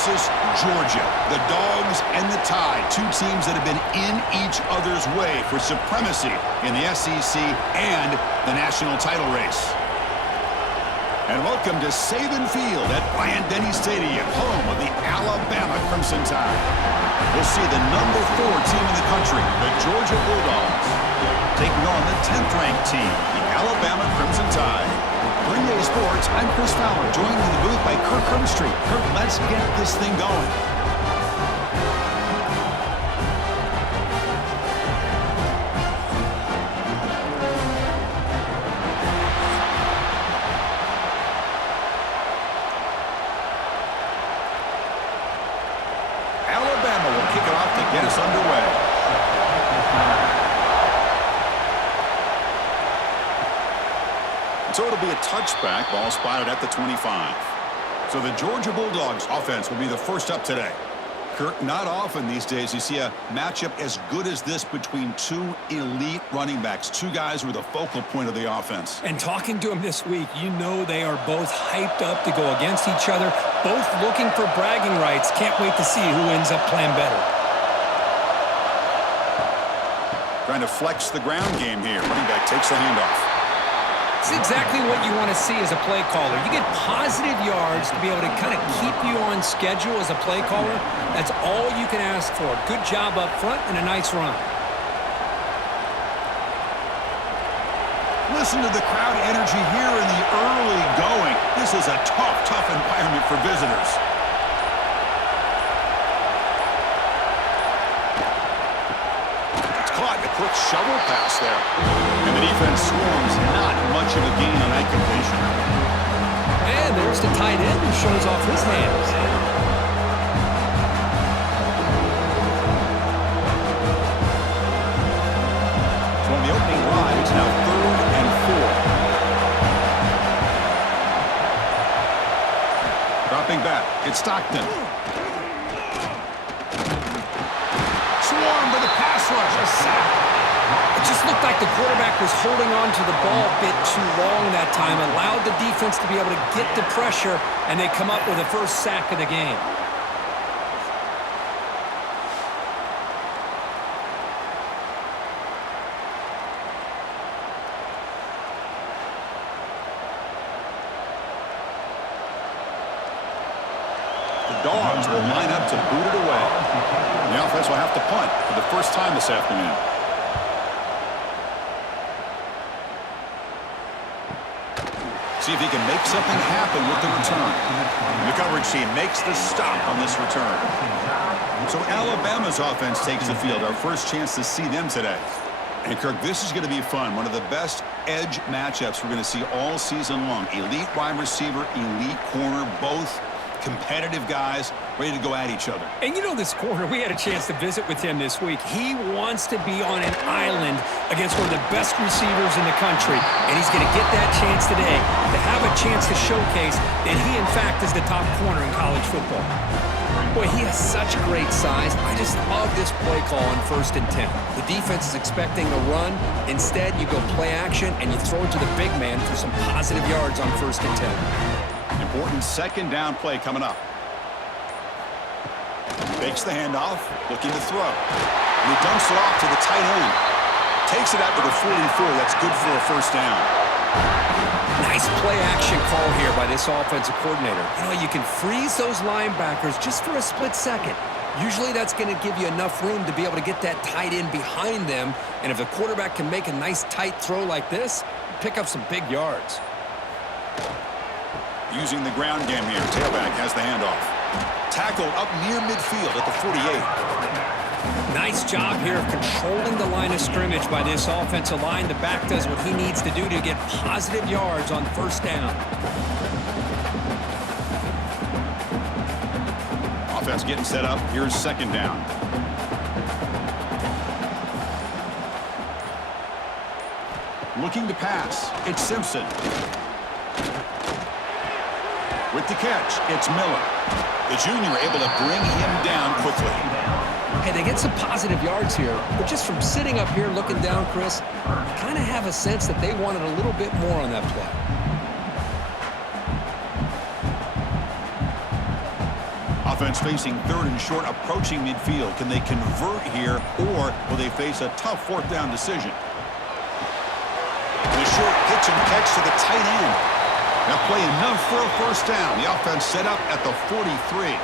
versus Georgia. The Dogs and the Tide, two teams that have been in each other's way for supremacy in the SEC and the national title race. And welcome to Saban Field at Bryant-Denny Stadium, home of the Alabama Crimson Tide. We'll see the number 4 team in the country, the Georgia Bulldogs, taking on the 10th-ranked team, the Alabama Crimson Tide. For EA Sports, I'm Chris Fowler, joined in the booth by Kirk Herbstreit. Kirk, let's get this thing going. Alabama will kick it off to get us underway. So it'll be a touchback, ball spotted at the 25. So the Georgia Bulldogs offense will be the first up today. Kirk, not often these days you see a matchup as good as this between two elite running backs, two guys who are the focal point of the offense. And talking to them this week, you know they are both hyped up to go against each other, both looking for bragging rights. Can't wait to see who ends up playing better. Trying to flex the ground game here. Running back takes the handoff. It's exactly what you want to see as a play caller. You get positive yards to be able to kind of keep you on schedule as a play caller. That's all you can ask for. Good job up front and a nice run. Listen to the crowd energy here in the early going. This is a tough environment for visitors. It's caught. A quick shovel pass there. And the defense swarms. Not much of a gain on that completion. And there's the tight end who shows off his hands. So on the opening drive, it's now 3rd and 4. Dropping back, it's Stockton. Swarmed by the pass rush, a sack. It just looked like the quarterback was holding on to the ball a bit too long that time, allowed the defense to be able to get the pressure, and they come up with the first sack of the game. The Dogs will line up to boot it away. The offense will have to punt for the first time this afternoon. See if he can make something happen with the return. The coverage team makes the stop on this return. So Alabama's offense takes the field. Our first chance to see them today. And Kirk, this is going to be fun. One of the best edge matchups we're going to see all season long. Elite wide receiver, elite corner, both competitive guys ready to go at each other. And you know this corner, we had a chance to visit with him this week. He wants to be on an island against one of the best receivers in the country. And he's going to get that chance today to have a chance to showcase that he, in fact, is the top corner in college football. Boy, he has such great size. I just love this play call on 1st and 10. The defense is expecting a run. Instead, you go play action and you throw it to the big man for some positive yards on 1st and 10. Important 2nd down play coming up. Takes the handoff, looking to throw. And he dumps it off to the tight end. Takes it out to the 44. That's good for a 1st down. Nice play action call here by this offensive coordinator. You know, you can freeze those linebackers just for a split second. Usually that's going to give you enough room to be able to get that tight end behind them. And if the quarterback can make a nice tight throw like this, pick up some big yards. Using the ground game here. Tailback has the handoff. Tackled up near midfield at the 48. Nice job here of controlling the line of scrimmage by this offensive line. The back does what he needs to do to get positive yards on 1st down. Offense getting set up. Here's 2nd down. Looking to pass. It's Simpson. With the catch, it's Miller. The junior able to bring him down quickly. Hey, they get some positive yards here, but just from sitting up here looking down, Chris, you kind of have a sense that they wanted a little bit more on that play. Offense facing third and short, approaching midfield. Can they convert here, or will they face a tough fourth down decision? The short pitch and catch to the tight end. That play enough for a first down. The offense set up at the 43.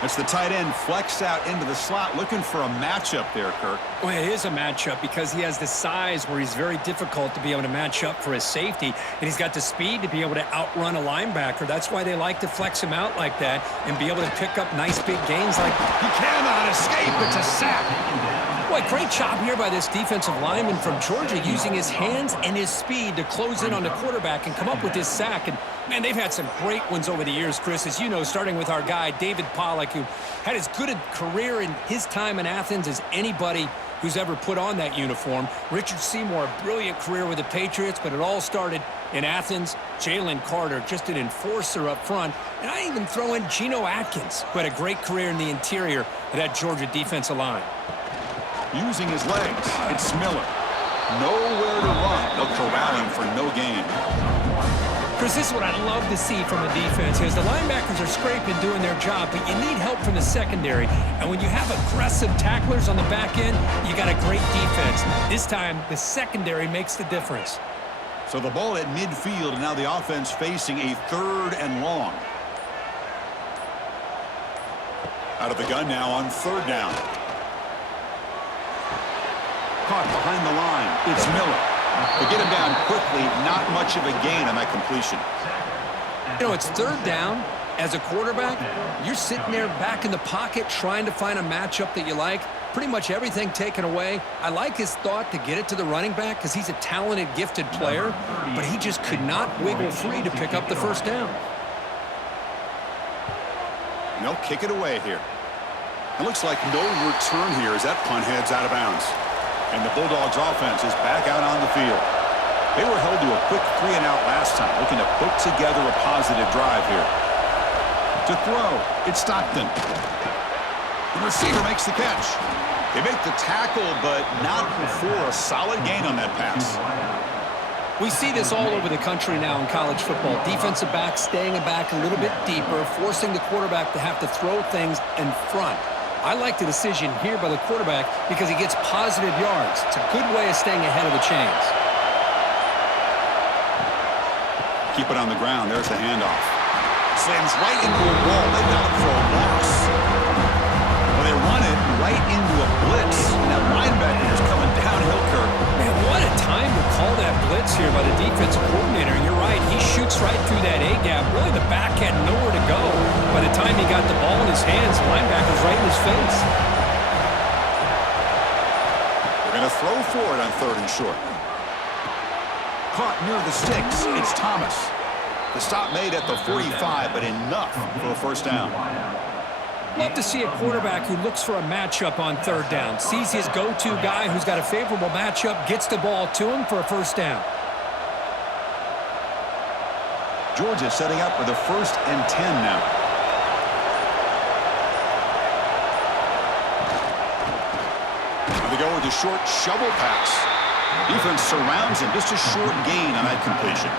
It's the tight end flexed out into the slot, looking for a matchup there, Kirk. Well, it is a matchup because he has the size where he's very difficult to be able to match up for his safety, and he's got the speed to be able to outrun a linebacker. That's why they like to flex him out like that and be able to pick up nice big gains like he cannot escape. It's a sack. Boy, great job here by this defensive lineman from Georgia using his hands and his speed to close in on the quarterback and come up with this sack. And, man, they've had some great ones over the years, Chris, as you know, starting with our guy, David Pollack, who had as good a career in his time in Athens as anybody who's ever put on that uniform. Richard Seymour, a brilliant career with the Patriots, but it all started in Athens. Jalen Carter, just an enforcer up front. And I even throw in Geno Atkins, who had a great career in the interior of that Georgia defensive line. Using his legs, it's Miller. Nowhere to run. They'll corral him for no gain. Chris, this is what I love to see from the defense is the linebackers are scraping doing their job, but you need help from the secondary. And when you have aggressive tacklers on the back end, you got a great defense. This time, the secondary makes the difference. So the ball at midfield, and now the offense facing a third and long. Out of the gun now on third down. Caught behind the line. It's Miller. They get him down quickly. Not much of a gain on that completion. You know, it's third down. As a quarterback, you're sitting there back in the pocket trying to find a matchup that you like. Pretty much everything taken away. I like his thought to get it to the running back because he's a talented, gifted player, but he just could not wiggle free to pick up the first down. And they'll kick it away here. It looks like no return here as that punt heads out of bounds. And the Bulldogs offense is back out on the field. They were held to a quick 3-and-out last time, looking to put together a positive drive here. To throw, it's Stockton. The receiver makes the catch. They make the tackle, but not before a solid gain on that pass. We see this all over the country now in college football. Defensive backs staying back a little bit deeper, forcing the quarterback to have to throw things in front. I like the decision here by the quarterback because he gets positive yards. It's a good way of staying ahead of the chains. Keep it on the ground. There's the handoff. Slams right into a wall. They got him for a loss. Well, they run it right into a blitz. And that linebacker is coming downhill, Kirk. Man, what a time to call that blitz here by the defensive coordinator. And you're right. He shoots right through that A-gap. Really, the back had nowhere to go. By the time he got the ball in his hands, the linebacker's right in his face. They're going to throw for it on third and short. Caught near the sticks. It's Thomas. The stop made at the 45, but enough for a first down. Love to see a quarterback who looks for a matchup on third down. Sees his go-to guy who's got a favorable matchup, gets the ball to him for a first down. Georgia setting up for the 1st and 10 now. Now they go with a short shovel pass. Defense surrounds him. Just a short gain on that completion.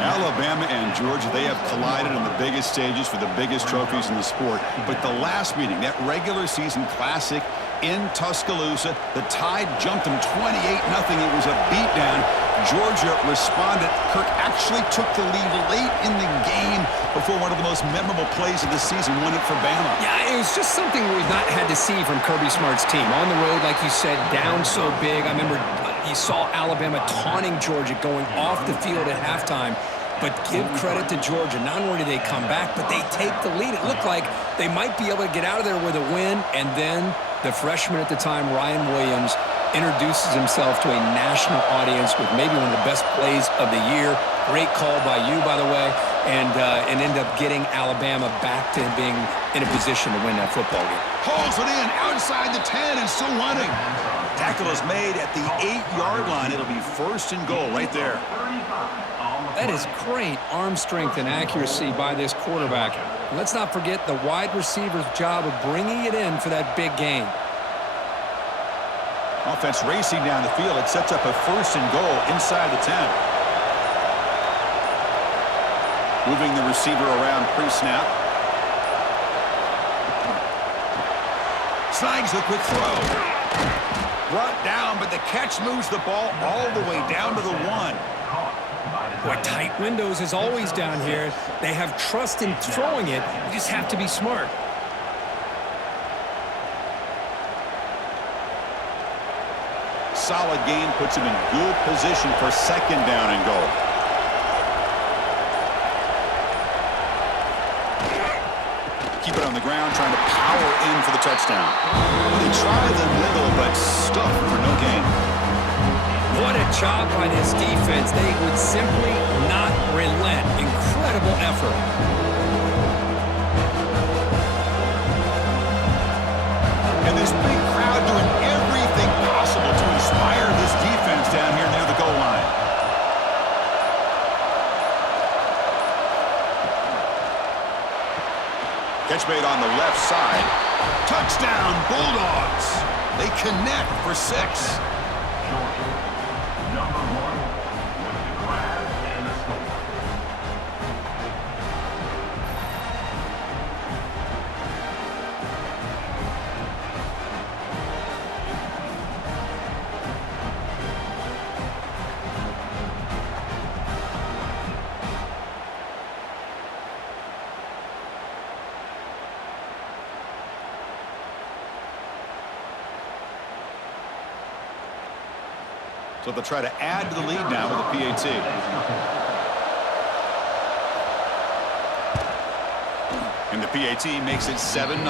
Alabama and Georgia, they have collided on the biggest stages for the biggest trophies in the sport. But the last meeting, that regular season classic in Tuscaloosa, the Tide jumped them 28-0. It was a beatdown. Georgia responded. Kirk actually took the lead late in the game before one of the most memorable plays of the season won it for Bama. Yeah, it was just something we've not had to see from Kirby Smart's team. On the road, like you said, down so big. I remember you saw Alabama taunting Georgia going off the field at halftime. But give credit to Georgia. Not only do they come back, but they take the lead. It looked like they might be able to get out of there with a win. And then the freshman at the time, Ryan Williams, introduces himself to a national audience with maybe one of the best plays of the year. Great call by you, by the way. And end up getting Alabama back to being in a position to win that football game. Hauls it in outside the 10 and still running. Tackle is made at the 8-yard line. It'll be 1st and goal right there. That is great arm strength and accuracy by this quarterback. And let's not forget the wide receiver's job of bringing it in for that big game. Offense racing down the field. It sets up a 1st and goal inside the 10. Moving the receiver around pre-snap. Snags the quick throw. Brought down, but the catch moves the ball all the way down to the 1. Boy, tight windows is always down here. They have trust in throwing it. You just have to be smart. Solid gain puts him in good position for 2nd down and goal. Keep it on the ground, trying to power in for the touchdown. They try the middle, but stuff for no gain. What a job by this defense. They would simply not relent. Incredible effort. And this big crowd doing everything possible to inspire this defense down here near the goal line. Catch made on the left side. Touchdown, Bulldogs. They connect for 6. So they'll try to add to the lead now with a PAT. And the PAT makes it 7-0.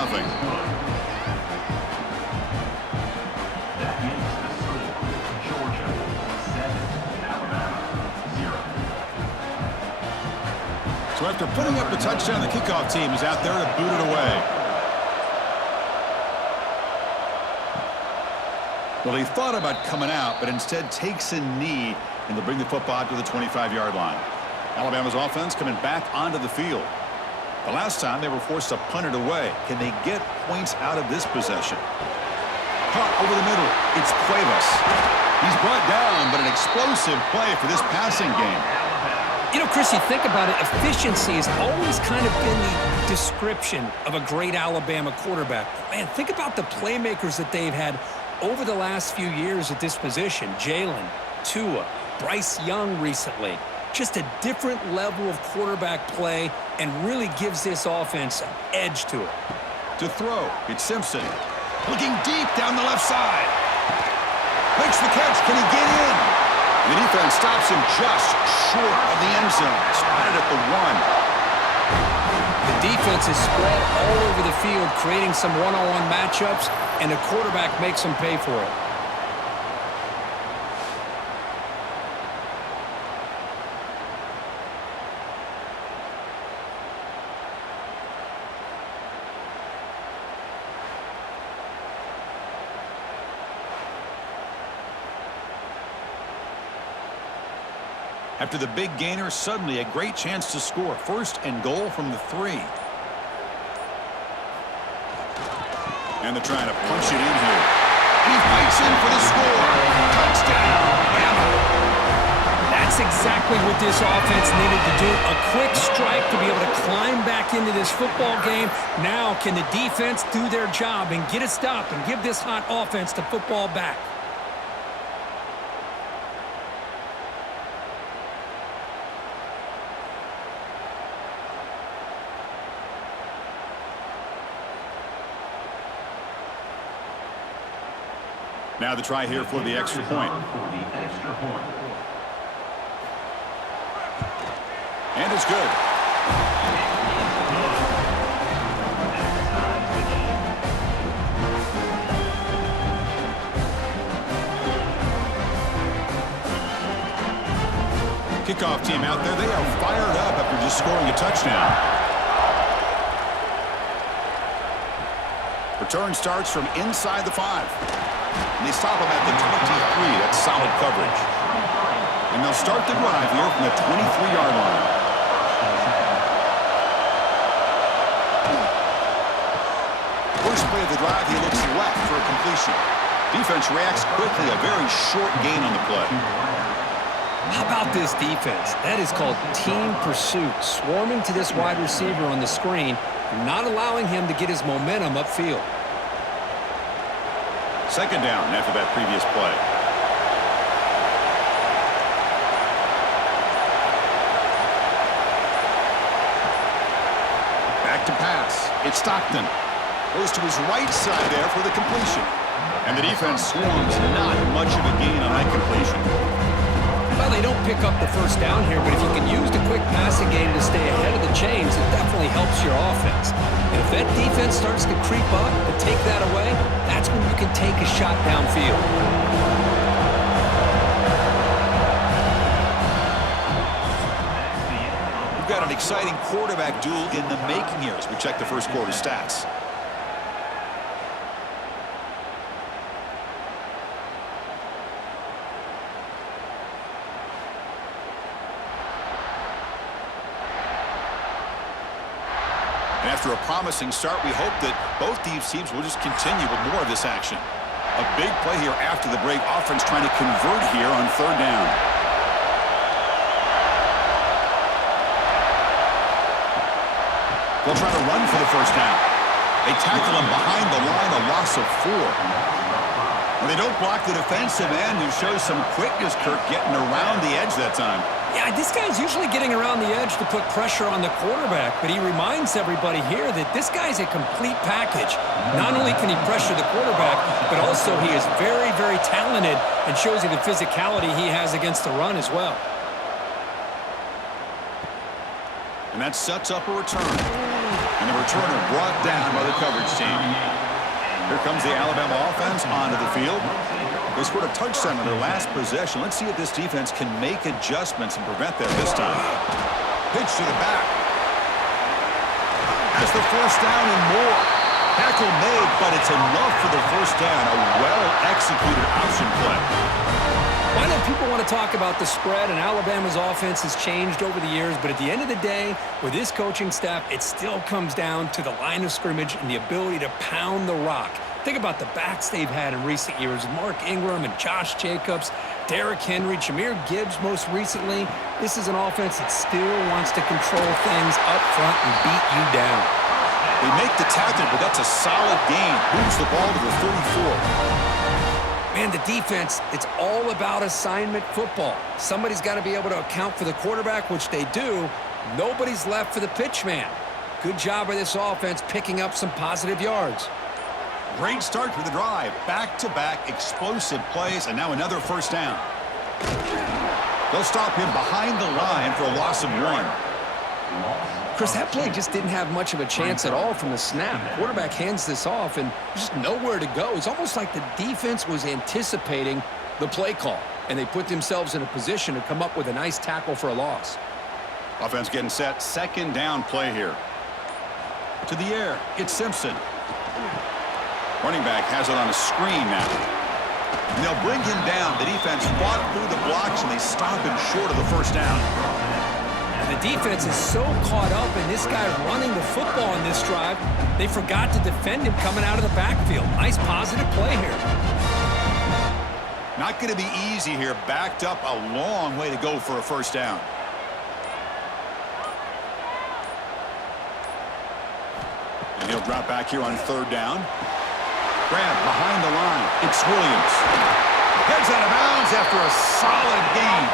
So after putting up the touchdown, the kickoff team is out there to boot it away. Well, he thought about coming out, but instead takes a knee, and they'll bring the football to the 25-yard line. Alabama's offense coming back onto the field. The last time they were forced to punt it away. Can they get points out of this possession? Caught over the middle. It's Cuevas. He's brought down, but an explosive play for this passing game. You know, Chris, you think about it, efficiency has always kind of been the description of a great Alabama quarterback. But man, think about the playmakers that they've had over the last few years at this position. Jalen, Tua, Bryce Young recently. Just a different level of quarterback play and really gives this offense an edge to it. To throw, it's Simpson. Looking deep down the left side. Makes the catch. Can he get in? The defense stops him just short of the end zone. Spotted at the 1. The defense is spread all over the field, creating some one-on-one matchups, and the quarterback makes them pay for it. After the big gainer, suddenly a great chance to score. 1st and goal from the 3. And they're trying to punch it in here. And he fights in for the score. Touchdown, Bama. That's exactly what this offense needed to do. A quick strike to be able to climb back into this football game. Now can the defense do their job and get a stop and give this hot offense the football back? Now the try here for the extra point. And it's good. Kickoff team out there, they are fired up after just scoring a touchdown. Return starts from inside the 5. And they stop him at the 23. That's solid coverage. And they'll start the drive here from the 23-yard line. First play of the drive, he looks left for a completion. Defense reacts quickly, a very short gain on the play. How about this defense? That is called team pursuit. Swarming to this wide receiver on the screen, not allowing him to get his momentum upfield. Second down after that previous play. Back to pass. It's Stockton. Goes to his right side there for the completion. And the defense swarms. Not much of a gain on that completion. Well, they don't pick up the first down here, but if you can use the quick passing game to stay ahead of the chains, it definitely helps your offense. And if that defense starts to creep up and take that away, that's when you can take a shot downfield. We've got an exciting quarterback duel in the making here as we check the first quarter stats. After a promising start, we hope that both these teams will just continue with more of this action. A big play here after the break. Offense trying to convert here on third down. They'll try to run for the first down. They tackle him behind the line, a loss of 4. And they don't block the defensive end, who shows some quickness, Kirk, getting around the edge that time. Yeah, this guy's usually getting around the edge to put pressure on the quarterback, but he reminds everybody here that this guy's a complete package. Not only can he pressure the quarterback, but also he is very, very talented and shows you the physicality he has against the run as well. And that sets up a return. And the returner brought down by the coverage team. Here comes the Alabama offense onto the field. They scored a touchdown on their last possession. Let's see if this defense can make adjustments and prevent that this time. Pitch to the back. That's the first down and more. Tackle made, but it's enough for the first down. A well-executed option play. I know people want to talk about the spread, and Alabama's offense has changed over the years, but at the end of the day, with this coaching staff, it still comes down to the line of scrimmage and the ability to pound the rock. Think about the backs they've had in recent years. Mark Ingram and Josh Jacobs, Derrick Henry, Jahmyr Gibbs most recently. This is an offense that still wants to control things up front and beat you down. They make the tackle, but that's a solid gain. Moves the ball to the 34. Man, the defense, it's all about assignment football. Somebody's got to be able to account for the quarterback, which they do. Nobody's left for the pitch man. Good job by this offense picking up some positive yards. Great start for the drive. Back-to-back explosive plays, and now another first down. They'll stop him behind the line for a loss of 1. Chris, that play just didn't have much of a chance at all from the snap. Quarterback hands this off, and there's just nowhere to go. It's almost like the defense was anticipating the play call, and they put themselves in a position to come up with a nice tackle for a loss. Offense getting set. Second down play here. To the air. It's Simpson. Running back has it on a screen now. And they'll bring him down. The defense fought through the blocks, and they stop him short of the first down. The defense is so caught up in this guy running the football in this drive, they forgot to defend him coming out of the backfield. Nice positive play here. Not going to be easy here. Backed up a long way to go for a first down. And he'll drop back here on third down. Grab behind the line. It's Williams. Heads out of bounds after a solid gain.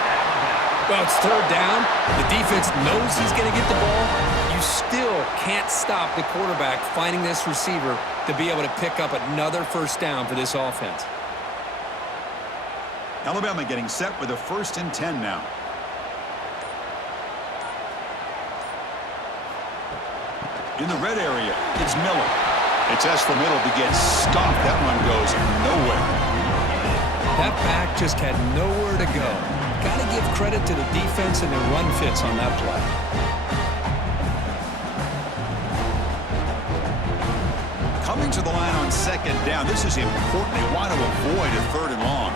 Well, it's third down. The defense knows he's going to get the ball. You still can't stop the quarterback finding this receiver to be able to pick up another first down for this offense. Alabama getting set with a 1st and 10 now. In the red area, it's Miller. It's S for middle to get stopped. That one goes nowhere. That back just had nowhere to go. Got to give credit to the defense and their run fits on that play. Coming to the line on second down. This is important. They want to avoid a 3rd and long.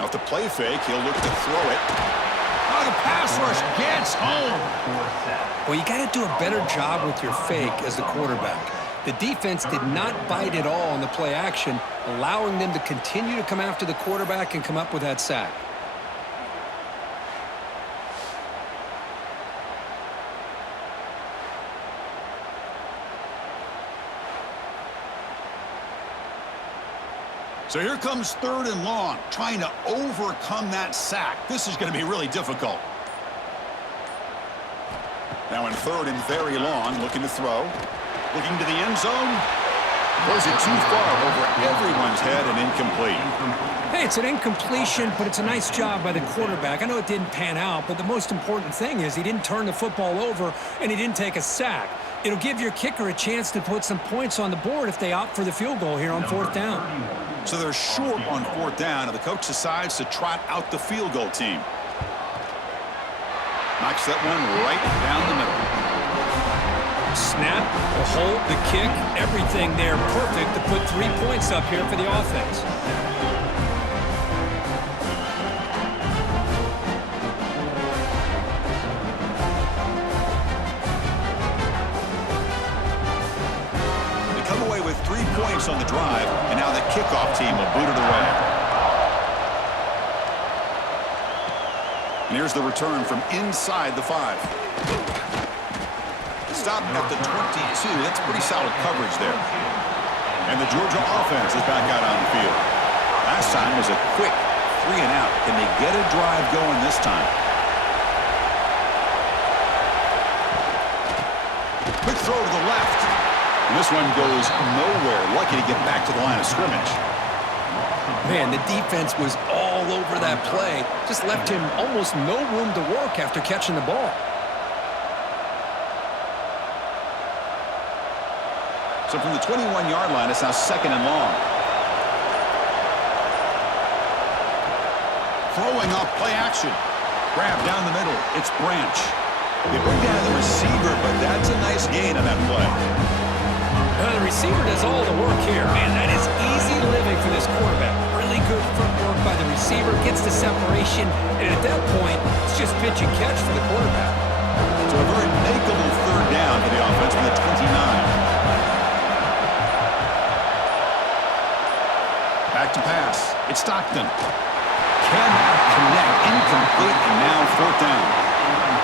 Off the play fake, he'll look to throw it. Oh, the pass rush gets home. Well, you got to do a better job with your fake as the quarterback. The defense did not bite at all on the play action, allowing them to continue to come after the quarterback and come up with that sack. So here comes 3rd and long, trying to overcome that sack. This is going to be really difficult. Now in 3rd and very long, looking to throw. Looking to the end zone. Throws it too far over everyone's head and incomplete. Hey, it's an incompletion, but it's a nice job by the quarterback. I know it didn't pan out, but the most important thing is he didn't turn the football over and he didn't take a sack. It'll give your kicker a chance to put some points on the board if they opt for the field goal here on 4th down. So they're short on 4th down, and the coach decides to trot out the field goal team. Knocks that one right down the middle. Snap, the hold, the kick, everything there perfect to put 3 points up here for the offense. They come away with 3 points on the drive, and now the kickoff team will boot it away. And here's the return from inside the 5. Stop at the 22. That's pretty solid coverage there. And the Georgia offense is back out on the field. Last time was a quick 3 and out. Can they get a drive going this time? Quick throw to the left. And this one goes nowhere. Lucky to get back to the line of scrimmage. Man, the defense was all over that play. Just left him almost no room to work after catching the ball. So from the 21-yard line, it's now 2nd and long. Throwing off play action. Grab down the middle. It's Branch. They bring down the receiver, but that's a nice gain on that play. The receiver does all the work here. Man, that is easy living for this quarterback. Really good footwork by the receiver. Gets the separation. And at that point, it's just pitch and catch for the quarterback. So a very makeable 3rd down for the offense from the 29. Back to pass. It's Stockton. Cannot connect. Incomplete, and now 4th down.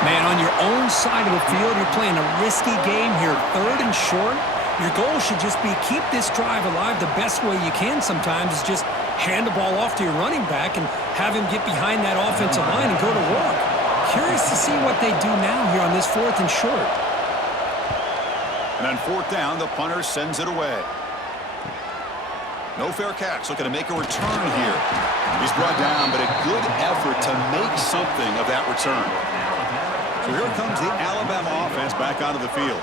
Man, on your own side of the field, you're playing a risky game here. 3rd and short. Your goal should just be keep this drive alive the best way you can sometimes is just hand the ball off to your running back and have him get behind that offensive line and go to work. Curious to see what they do now here on this 4th and short. And on 4th down, the punter sends it away. No fair catch. Looking to make a return here. He's brought down, but a good effort to make something of that return. So here comes the Alabama offense back onto the field.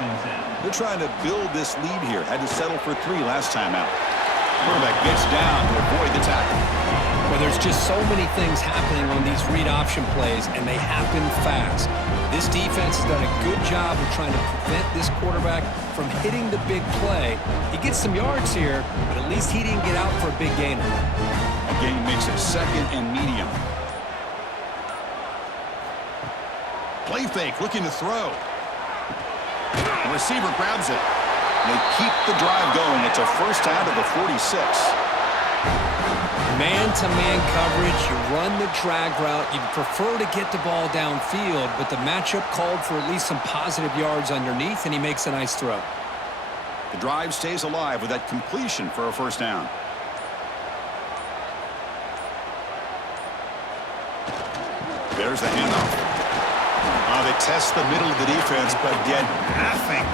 They're trying to build this lead here. Had to settle for 3 last time out. Quarterback gets down to avoid the tackle. Well, there's just so many things happening on these read option plays, and they happen fast. This defense has done a good job of trying to prevent this quarterback from hitting the big play. He gets some yards here, but at least he didn't get out for a big gainer. A gain makes it 2nd and medium. Play fake, looking to throw. The receiver grabs it. They keep the drive going. It's a 1st down to the 46. Man-to-man coverage, you run the drag route. You'd prefer to get the ball downfield, but the matchup called for at least some positive yards underneath, and he makes a nice throw. The drive stays alive with that completion for a 1st down. There's the handoff. They test the middle of the defense, but get nothing.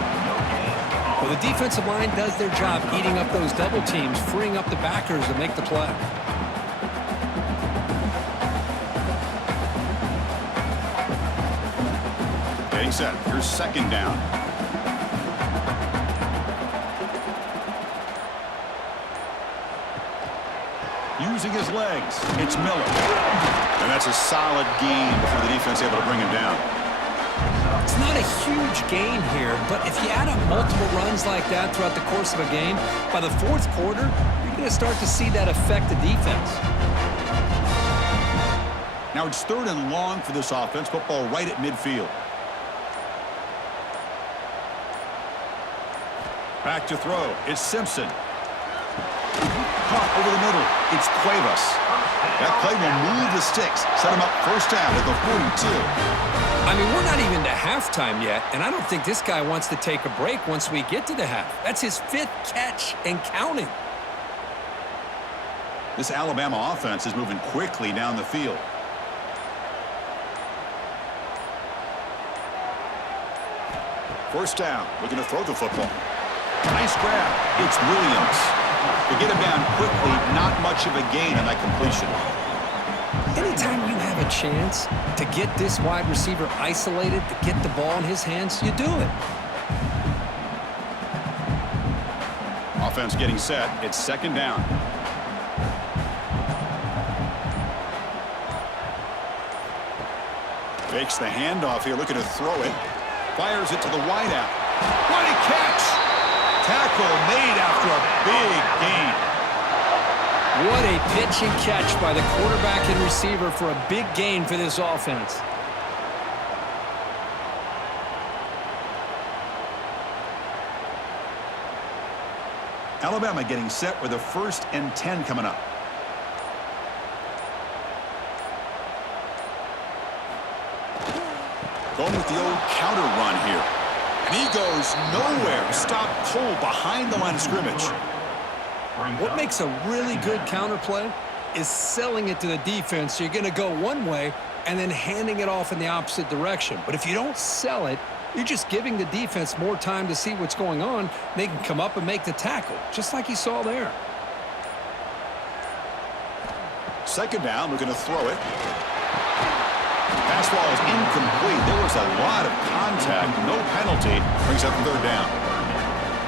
Well, the defensive line does their job eating up those double teams, freeing up the backers to make the play. Getting set. Here's 2nd down. Using his legs, it's Miller. And that's a solid gain before the defense able to bring him down. It's not a huge gain here, but if you add up multiple runs like that throughout the course of a game, by the 4th quarter, you're going to start to see that affect the defense. Now it's 3rd and long for this offense. Football right at midfield. Back to throw. It's Simpson. Caught over the middle. It's Cuevas. That play will move the sticks. Set him up 1st down at the 42. I mean, we're not even to halftime yet, and I don't think this guy wants to take a break once we get to the half. That's his 5th catch and counting. This Alabama offense is moving quickly down the field. First down, looking to throw the football. Nice grab. It's Williams. To get him down quickly, not much of a gain on that completion. Anytime you have a chance to get this wide receiver isolated, to get the ball in his hands, you do it. Offense getting set. It's second down. Fakes the handoff here, looking to throw it. Fires it to the wideout. What a catch! Tackle made after a big gain. What a pitch and catch by the quarterback and receiver for a big gain for this offense. Alabama getting set with a 1st and 10 coming up. Going with the old counter run here. And he goes nowhere. Stop pull behind the line of scrimmage. What makes a really good counter play is selling it to the defense. So you're going to go one way and then handing it off in the opposite direction. But if you don't sell it, you're just giving the defense more time to see what's going on. They can come up and make the tackle, just like you saw there. Second down, looking to throw it. Pass ball is incomplete. There was a lot of contact. No penalty. Brings up 3rd down.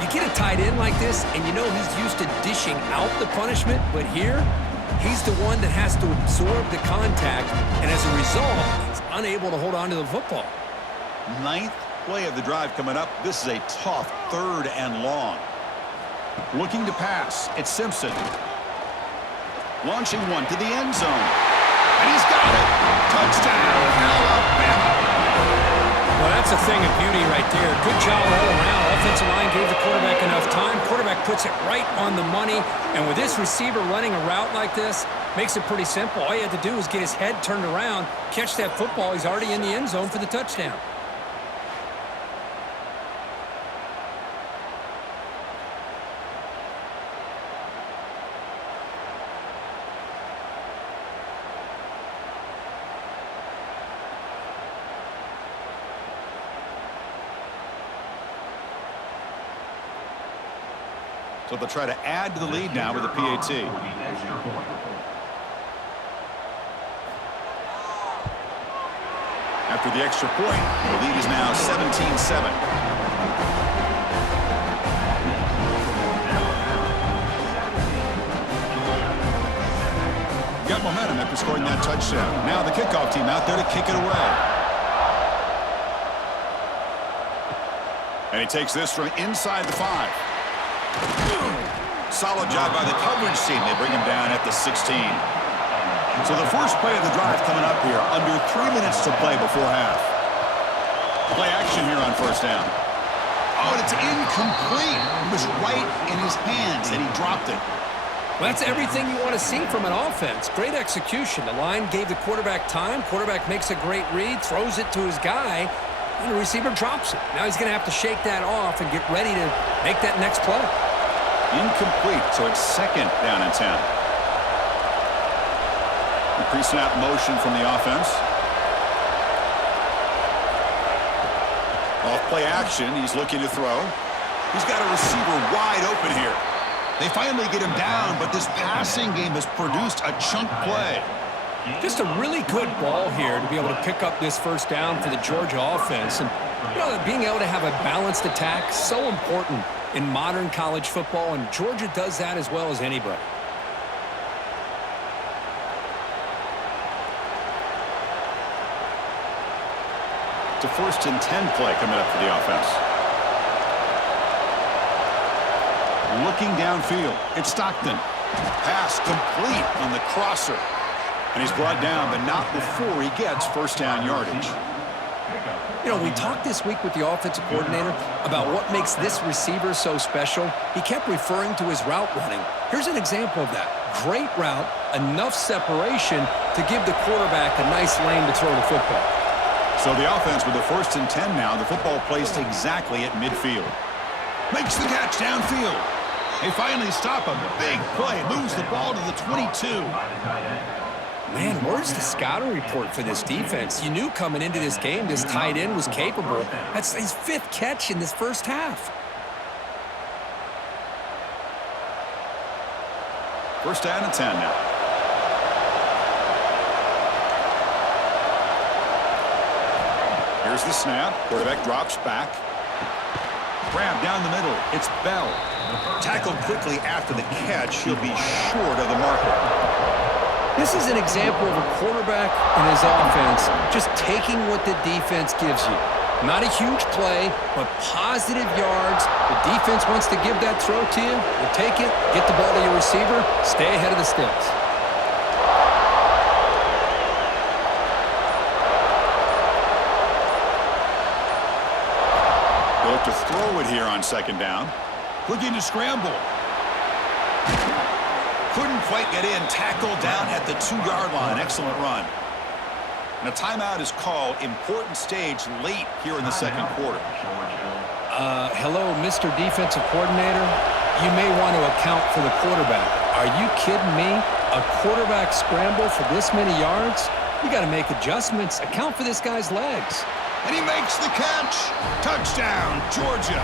You get a tight end like this, and you know he's used to dishing out the punishment, but here, he's the one that has to absorb the contact, and as a result, he's unable to hold on to the football. 9th play of the drive coming up. This is a tough 3rd and long. Looking to pass. It's Simpson. Launching one to the end zone. And he's got it. Touchdown, Alabama. Well, that's a thing of beauty right there. Good job all around. Offensive line gave the quarterback enough time. Quarterback puts it right on the money. And with this receiver running a route like this, makes it pretty simple. All you had to do is get his head turned around, catch that football. He's already in the end zone for the touchdown. So they'll try to add to the lead now with a PAT. After the extra point, the lead is now 17-7. Got momentum after scoring that touchdown. Now the kickoff team out there to kick it away. And he takes this from inside the 5. Solid job by the coverage team. They bring him down at the 16. So the first play of the drive coming up here. Under 3 minutes to play before half. Play action here on 1st down. Oh, and it's incomplete. It was right in his hands, and he dropped it. Well, that's everything you want to see from an offense. Great execution. The line gave the quarterback time. Quarterback makes a great read, throws it to his guy, and the receiver drops it. Now he's going to have to shake that off and get ready to make that next play. Incomplete, so it's 2nd down and 10. The pre-snap motion from the offense. Off play action, he's looking to throw. He's got a receiver wide open here. They finally get him down, but this passing game has produced a chunk play. Just a really good ball here to be able to pick up this 1st down for the Georgia offense. And, you know, being able to have a balanced attack, so important in modern college football, and Georgia does that as well as anybody. It's a 1st and 10 play coming up for the offense. Looking downfield, it's Stockton. Pass complete on the crosser. And he's brought down, but not before he gets 1st down yardage. You know, we talked this week with the offensive coordinator about what makes this receiver so special. He kept referring to his route running. Here's an example of that. Great route, enough separation to give the quarterback a nice lane to throw the football. So the offense with the 1st and 10 now, the football placed exactly at midfield. Makes the catch downfield. They finally stop a big play. Moves the ball to the 22. Man, where's the scouting report for this defense? You knew coming into this game this tight end was capable. That's his 5th catch in this first half. First down and 10 now. Here's the snap. Quarterback drops back. Grab down the middle. It's Bell. Tackled quickly after the catch. He'll be short of the marker. This is an example of a quarterback and his offense just taking what the defense gives you. Not a huge play, but positive yards. The defense wants to give that throw to you. You take it, get the ball to your receiver, stay ahead of the sticks. They'll have to throw it here on second down. Looking to scramble. Couldn't quite get in. Tackled down at the 2-yard line. Excellent run. And a timeout is called. Important stage late here in the second quarter. Hello, Mr. Defensive Coordinator. You may want to account for the quarterback. Are you kidding me? A quarterback scramble for this many yards? You got to make adjustments. Account for this guy's legs. And he makes the catch. Touchdown, Georgia.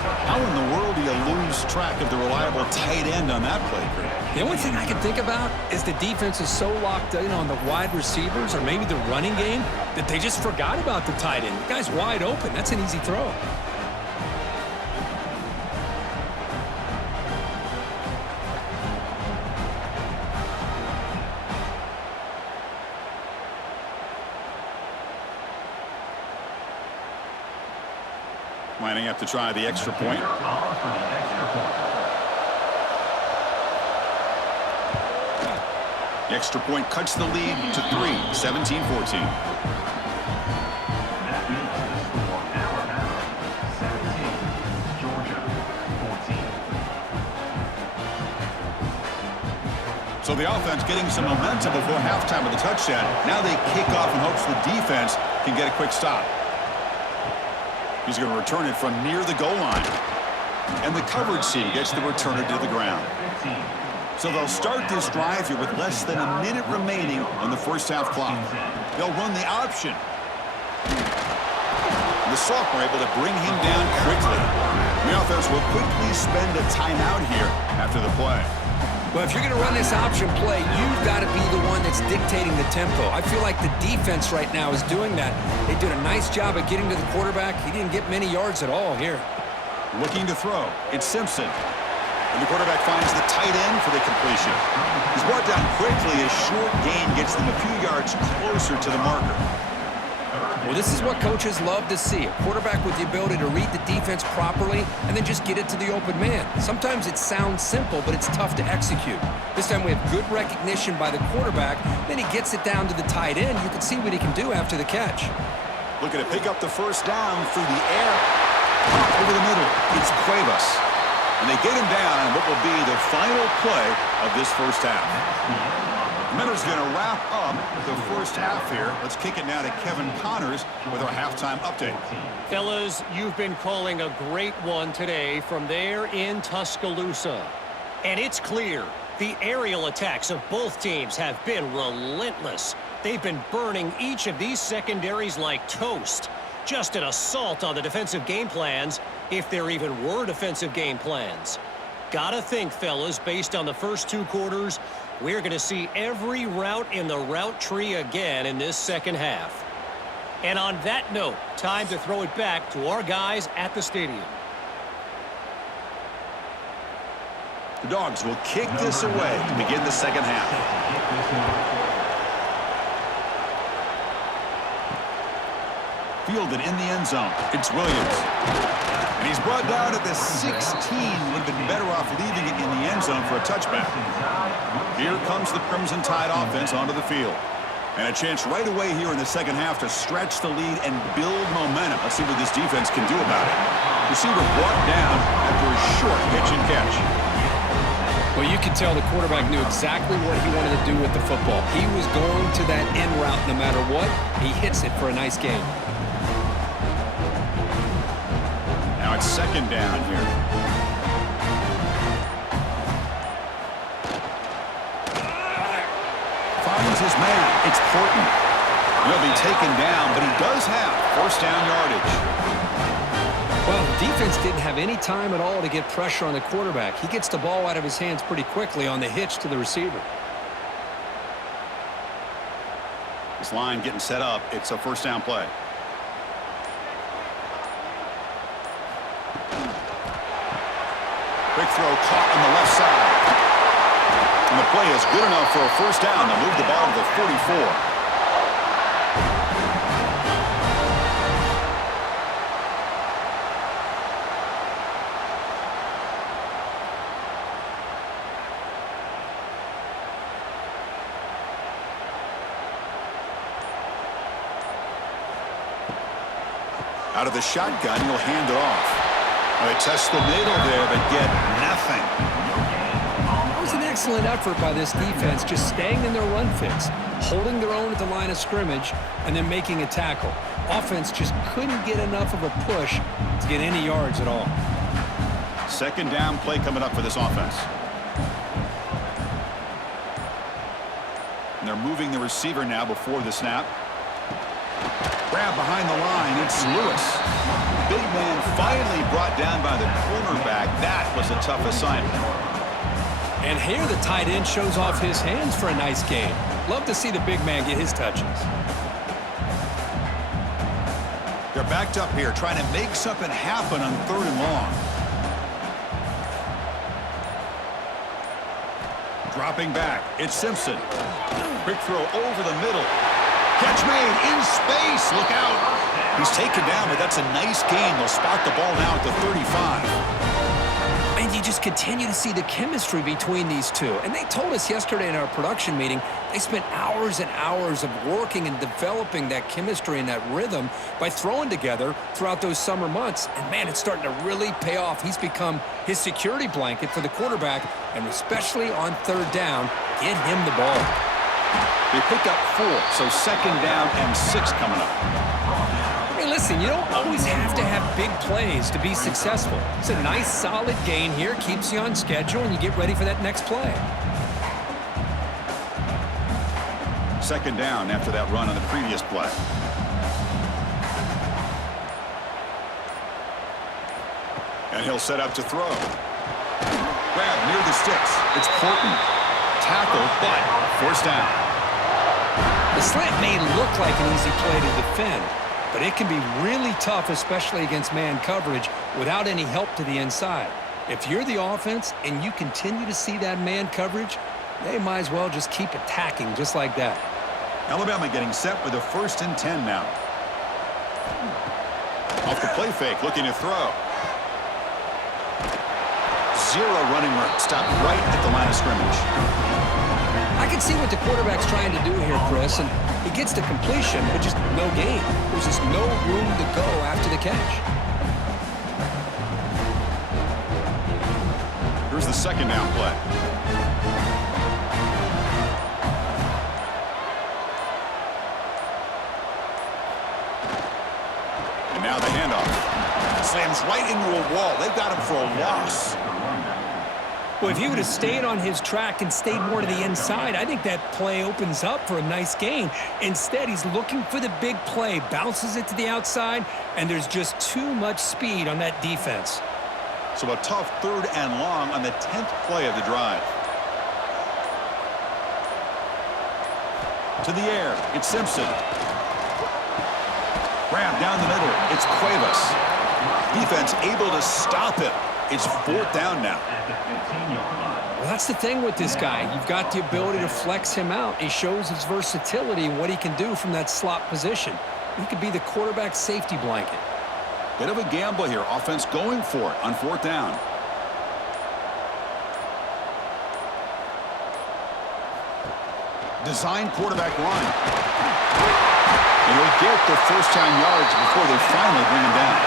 How in the world do you lose track of the reliable tight end on that play, Greg? The only thing I can think about is the defense is so locked in on the wide receivers or maybe the running game that they just forgot about the tight end. The guy's wide open. That's an easy throw. Lining up to try the extra point. The extra point cuts the lead to 3, 17-14. So the offense getting some momentum before halftime with the touchdown. Now they kick off in hopes the defense can get a quick stop. He's going to return it from near the goal line. And the coverage team gets the returner to the ground. So they'll start this drive here with less than a minute remaining on the first half clock. They'll run the option. The sophomore able to bring him down quickly. The offense will quickly spend a timeout here after the play. Well, if you're going to run this option play, you've got to be the one that's dictating the tempo. I feel like the defense right now is doing that. They did a nice job of getting to the quarterback. He didn't get many yards at all here. Looking to throw. It's Simpson. And the quarterback finds the tight end for the completion. He's brought down quickly. A short gain gets them a few yards closer to the marker. Well, this is what coaches love to see. A quarterback with the ability to read the defense properly and then just get it to the open man. Sometimes it sounds simple, but it's tough to execute. This time we have good recognition by the quarterback. Then he gets it down to the tight end. You can see what he can do after the catch. Looking to pick up the first down through the air. Over the middle, it's Cuevas. And they get him down in what will be the final play of this first half. Miller's going to wrap up the first half here. Let's kick it now to Kevin Connors with our halftime update. Fellas, you've been calling a great one today from there in Tuscaloosa. And it's clear the aerial attacks of both teams have been relentless. They've been burning each of these secondaries like toast. Just an assault on the defensive game plans, if there even were defensive game plans. Gotta think, fellas, based on the first 2 quarters, we're going to see every route in the route tree again in this second half. And on that note, time to throw it back to our guys at the stadium. The Dogs will kick this away to begin the second half. Fielded in the end zone. It's Williams. And he's brought down at the 16. Would have been better off leaving it in the end zone for a touchback. Here comes the Crimson Tide offense onto the field. And a chance right away here in the second half to stretch the lead and build momentum. Let's see what this defense can do about it. Receiver brought down after a short pitch and catch. Well, you could tell the quarterback knew exactly what he wanted to do with the football. He was going to that end route no matter what. He hits it for a nice gain. Now it's second down here. important. He'll be taken down, but he does have first down yardage. Well, the defense didn't have any time at all to get pressure on the quarterback. He gets the ball out of his hands pretty quickly on the hitch to the receiver. This line getting set up. It's a first down play. Quick throw caught on the left side. And the play is good enough for a first down to move the ball to the 44. Out of the shotgun, he'll hand it off. They test the middle there, but get nothing. That was an excellent effort by this defense, just staying in their run fits, holding their own at the line of scrimmage, and then making a tackle. Offense just couldn't get enough of a push to get any yards at all. Second down play coming up for this offense. And they're moving the receiver now before the snap. Grab behind the line. It's Lewis. Big man finally brought down by the cornerback. That was a tough assignment. And here the tight end shows off his hands for a nice game. Love to see the big man get his touches. They're backed up here trying to make something happen on 3rd and long. Dropping back. It's Simpson. Quick throw over the middle. Catch made in space. Look out. He's taken down, but that's a nice gain. They'll spot the ball now at the 35. And you just continue to see the chemistry between these two. And they told us yesterday in our production meeting, they spent hours and hours of working and developing that chemistry and that rhythm by throwing together throughout those summer months. And, man, it's starting to really pay off. He's become his security blanket for the quarterback, and especially on 3rd down, get him the ball. They pick up 4, so 2nd down and 6 coming up. Hey, listen, you don't always have to have big plays to be successful. It's a nice, solid gain here, keeps you on schedule, and you get ready for that next play. 2nd down after that run on the previous play. And he'll set up to throw. Grab near the sticks. It's Porton. Tackle, but first down. The slant may look like an easy play to defend, but it can be really tough, especially against man coverage, without any help to the inside. If you're the offense and you continue to see that man coverage, they might as well just keep attacking just like that. Alabama getting set with a 1st and 10 now. Off the play fake, looking to throw. 0 running room. Stopped right at the line of scrimmage. I can see what the quarterback's trying to do here, Chris, and he gets the completion, but just no gain. There's just no room to go after the catch. Here's the 2nd down play. And now the handoff. Slams right into a wall. They've got him for a loss. Well, if he would have stayed on his track and stayed more to the inside, I think that play opens up for a nice gain. Instead, he's looking for the big play, bounces it to the outside, and there's just too much speed on that defense. So a tough 3rd and long on the 10th play of the drive. To the air, it's Simpson. Grab down the middle, it's Cuevas. Defense able to stop him. It's 4th down now. Well, that's the thing with this guy. You've got the ability to flex him out. He shows his versatility and what he can do from that slot position. He could be the quarterback's safety blanket. Bit of a gamble here. Offense going for it on 4th down. Design quarterback run. And he'll get the first down yards before they finally bring him down.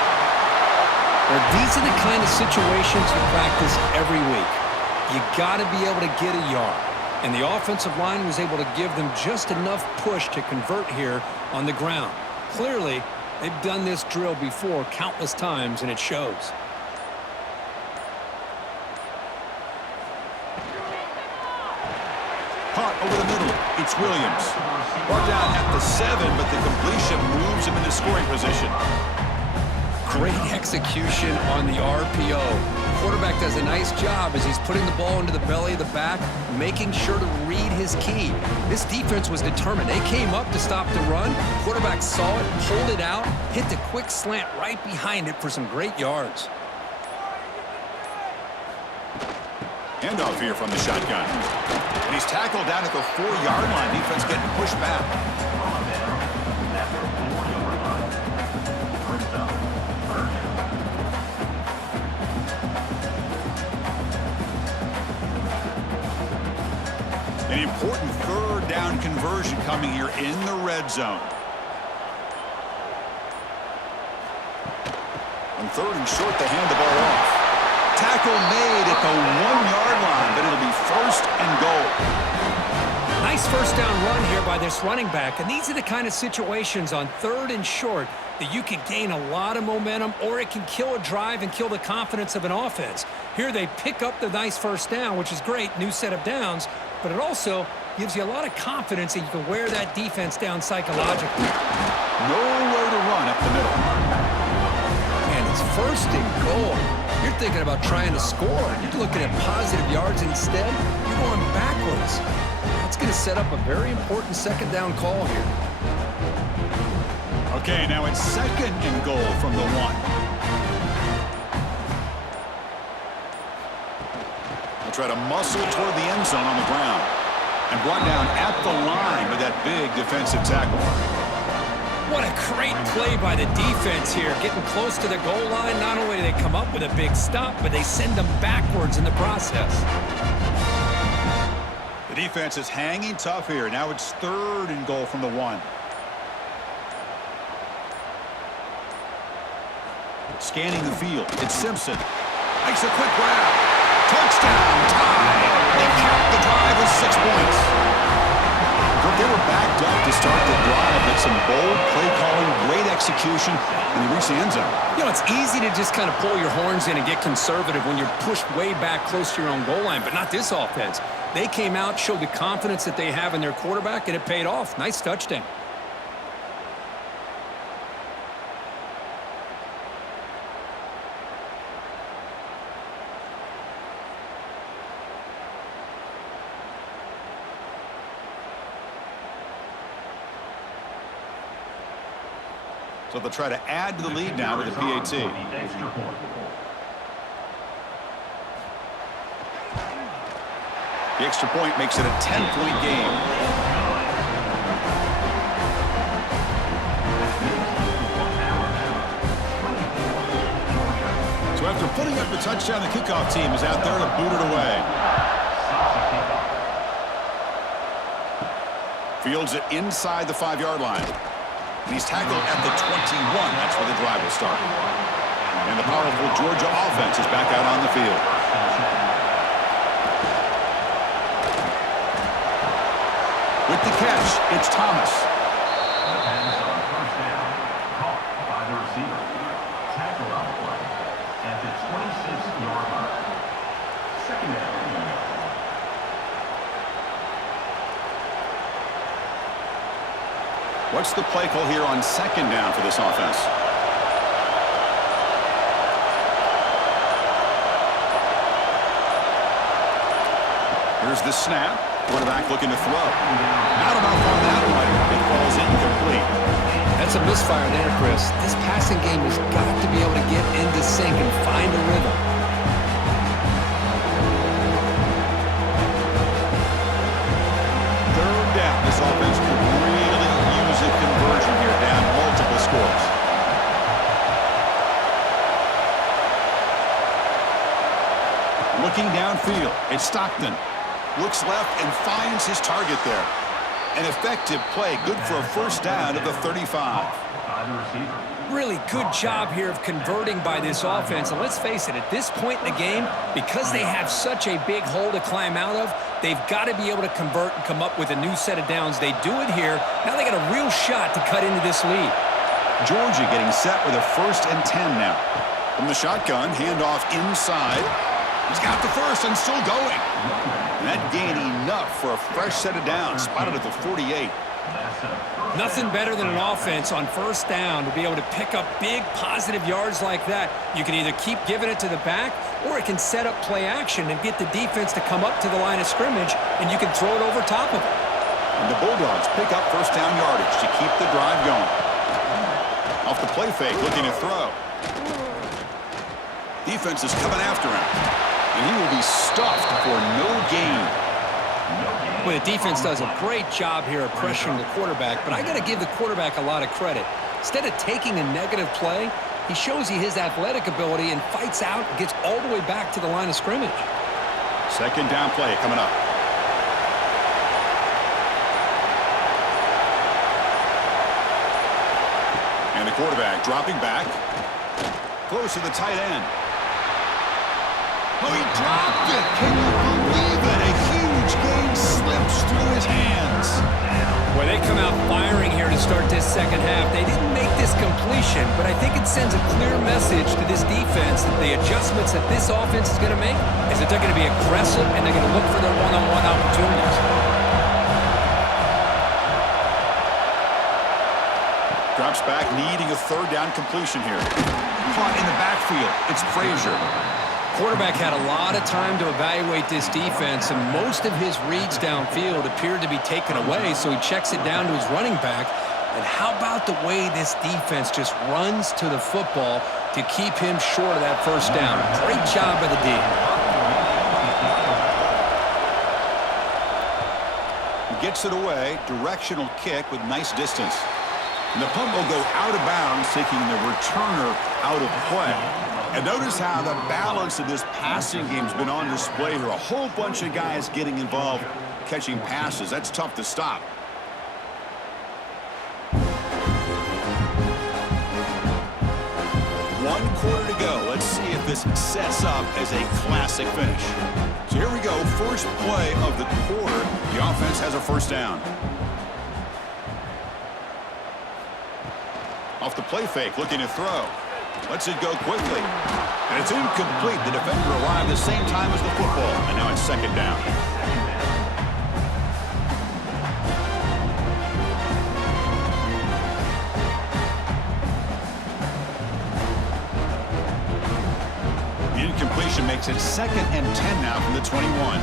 Well, these are the kind of situations you practice every week. You got to be able to get a yard. And the offensive line was able to give them just enough push to convert here on the ground. Clearly, they've done this drill before countless times, and it shows. Caught over the middle. It's Williams. Brought down at the 7, but the completion moves him into scoring position. Great execution on the RPO. Quarterback does a nice job as he's putting the ball into the belly of the back, making sure to read his key. This defense was determined. They came up to stop the run. Quarterback saw it, pulled it out, hit the quick slant right behind it for some great yards. Handoff here from the shotgun. And he's tackled down at the 4-yard line. Defense getting pushed back. An important third down conversion coming here in the red zone. On 3rd and short, they hand the ball off. Tackle made at the 1-yard line, but it'll be 1st and goal. Nice first down run here by this running back, and these are the kind of situations on 3rd and short that you can gain a lot of momentum, or it can kill a drive and kill the confidence of an offense. Here they pick up the nice first down, which is great, new set of downs, but it also gives you a lot of confidence that you can wear that defense down psychologically. Nowhere to run up the middle. And it's 1st and goal. You're thinking about trying to score. You're looking at positive yards instead. You're going backwards. That's going to set up a very important 2nd down call here. Okay, now it's 2nd and goal from the 1. They'll try to muscle toward the end zone on the ground. And brought down at the line with that big defensive tackle. What a great play by the defense here. Getting close to the goal line, not only do they come up with a big stop, but they send them backwards in the process. The defense is hanging tough here. Now it's 3rd and goal from the 1. Scanning the field. It's Simpson. Makes a quick grab. Touchdown, Ty. They cap the drive with 6 points. But they were backed up to start the drive, but some bold play calling, great execution, and they reached the end zone. You know, it's easy to just kind of pull your horns in and get conservative when you're pushed way back close to your own goal line, but not this offense. They came out, showed the confidence that they have in their quarterback, and it paid off. Nice touchdown. So they'll try to add to the lead now with the PAT. The extra point makes it a 10-point game. So after putting up the touchdown, the kickoff team is out there to boot it away. Fields it inside the 5-yard line. And he's tackled at the 21. That's where the drive will start. And the powerful Georgia offense is back out on the field. With the catch, it's Thomas. By the receiver. Tackle on the play at the 26-yard line. 2nd down. What's the play call here on 2nd down for this offense? Here's the snap. Quarterback looking to throw. Not enough on that one. It falls incomplete. That's a misfire there, Chris. This passing game has got to be able to get into sync and find a rhythm. Third down. This offense could really use a conversion here, down multiple scores. Looking downfield, it's Stockton. Looks left and finds his target there. An effective play, good for a 1st down at the 35. Really good job here of converting by this offense. And let's face it, at this point in the game, because they have such a big hole to climb out of, they've got to be able to convert and come up with a new set of downs. They do it here. Now they got a real shot to cut into this lead. Georgia getting set with a 1st and 10 now. From the shotgun, handoff inside. He's got the first and still going. And that gained enough for a fresh set of downs, spotted at the 48. Nothing better than an offense on first down to be able to pick up big positive yards like that. You can either keep giving it to the back, or it can set up play action and get the defense to come up to the line of scrimmage, and you can throw it over top of it. And the Bulldogs pick up first down yardage to keep the drive going. Off the play fake, looking to throw. Defense is coming after him, and he will be stuffed for no gain. Well, the defense does a great job here of pressuring the quarterback, but I got to give the quarterback a lot of credit. Instead of taking a negative play, he shows you his athletic ability and fights out and gets all the way back to the line of scrimmage. Second down play coming up. And the quarterback dropping back. Close to the tight end. Oh, he dropped it. Can you believe that? A huge gain slips through his hands. Well, they come out firing here to start this second half. They didn't make this completion, but I think it sends a clear message to this defense that the adjustments that this offense is going to make is that they're going to be aggressive and they're going to look for their one-on-one opportunities. Drops back, needing a third down completion here. Caught in the backfield. It's Frazier. Quarterback had a lot of time to evaluate this defense, and most of his reads downfield appeared to be taken away, so he checks it down to his running back. And how about the way this defense just runs to the football to keep him short of that first down? Great job by the D. He gets it away. Directional kick with nice distance. And the punt will go out of bounds, taking the returner out of play. And notice how the balance of this passing game has been on display here. A whole bunch of guys getting involved, catching passes. That's tough to stop. One quarter to go. Let's see if this sets up as a classic finish. So here we go. First play of the quarter. The offense has a first down. Off the play fake, looking to throw. Lets it go quickly. And it's incomplete. The defender arrived the same time as the football. And now it's second down. The incompletion makes it 2nd and 10 now from the 21.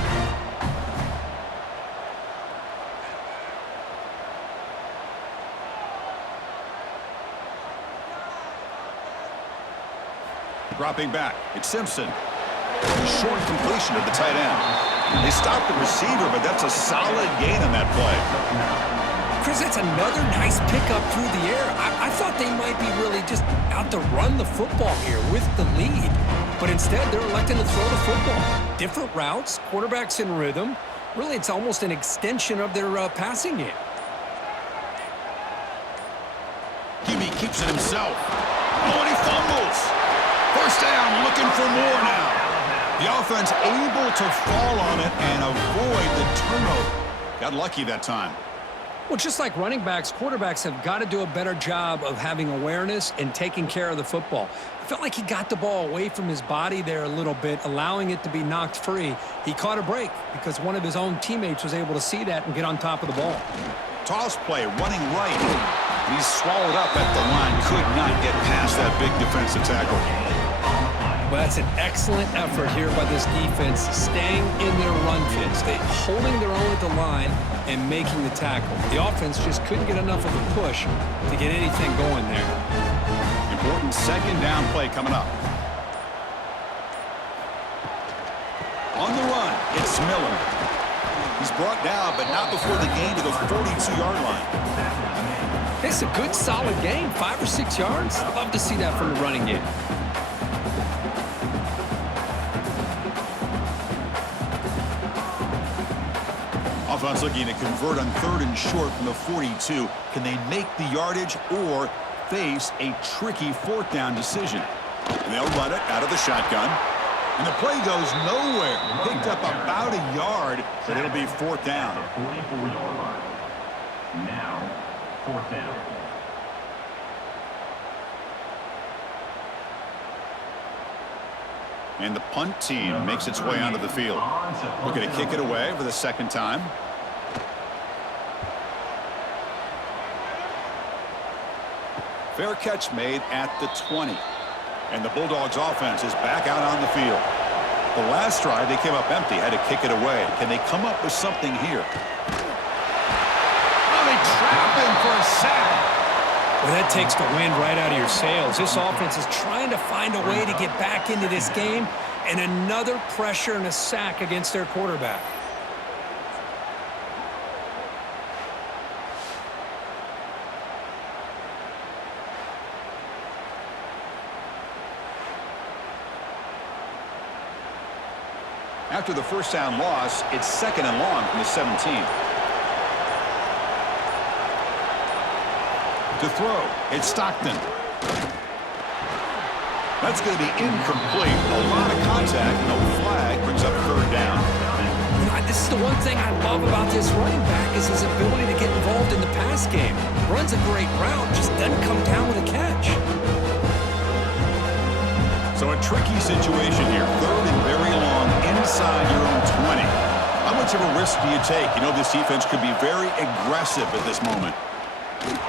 Dropping back, it's Simpson. Short completion to the tight end. They stopped the receiver, but that's a solid gain on that play. Chris, that's another nice pickup through the air. I thought they might be really just out to run the football here with the lead. But instead, they're electing to throw the football. Different routes, quarterbacks in rhythm. Really, it's almost an extension of their passing game. He keeps it himself. Oh, and he fumbles. First down, looking for more now. The offense able to fall on it and avoid the turnover. Got lucky that time. Well, just like running backs, quarterbacks have got to do a better job of having awareness and taking care of the football. I felt like he got the ball away from his body there a little bit, allowing it to be knocked free. He caught a break because one of his own teammates was able to see that and get on top of the ball. Toss play, running right. He's swallowed up at the line. Could not get past that big defensive tackle. Well, that's an excellent effort here by this defense, staying in their run fits, holding their own at the line and making the tackle. The offense just couldn't get enough of a push to get anything going there. Important second down play coming up. On the run, it's Miller. He's brought down, but not before the gain to the 42-yard line. It's a good, solid game, 5 or 6 yards. I'd love to see that from the running game. Offense looking to convert on 3rd and short from the 42. Can they make the yardage or face a tricky 4th down decision? And they'll run it out of the shotgun. And the play goes nowhere. Picked up about a yard, but it'll be 4th down. 44-yard line. Now, 4th down. And the punt team makes its way onto the field. Looking to kick it away for the second time. Fair catch made at the 20. And the Bulldogs offense is back out on the field. The last drive, they came up empty, had to kick it away. Can they come up with something here? Oh, they trap him for a sack. Well, that takes the wind right out of your sails. This offense is trying to find a way to get back into this game, and another pressure and a sack against their quarterback. After the first down loss, it's 2nd and long from the 17. To throw, it's Stockton. That's going to be incomplete. A lot of contact, no flag, brings up 3rd down. You know, this is the one thing I love about this running back is his ability to get involved in the pass game. Runs a great route, just doesn't come down with a catch. So a tricky situation here. 3rd and very long inside your own 20. How much of a risk do you take? You know this defense could be very aggressive at this moment.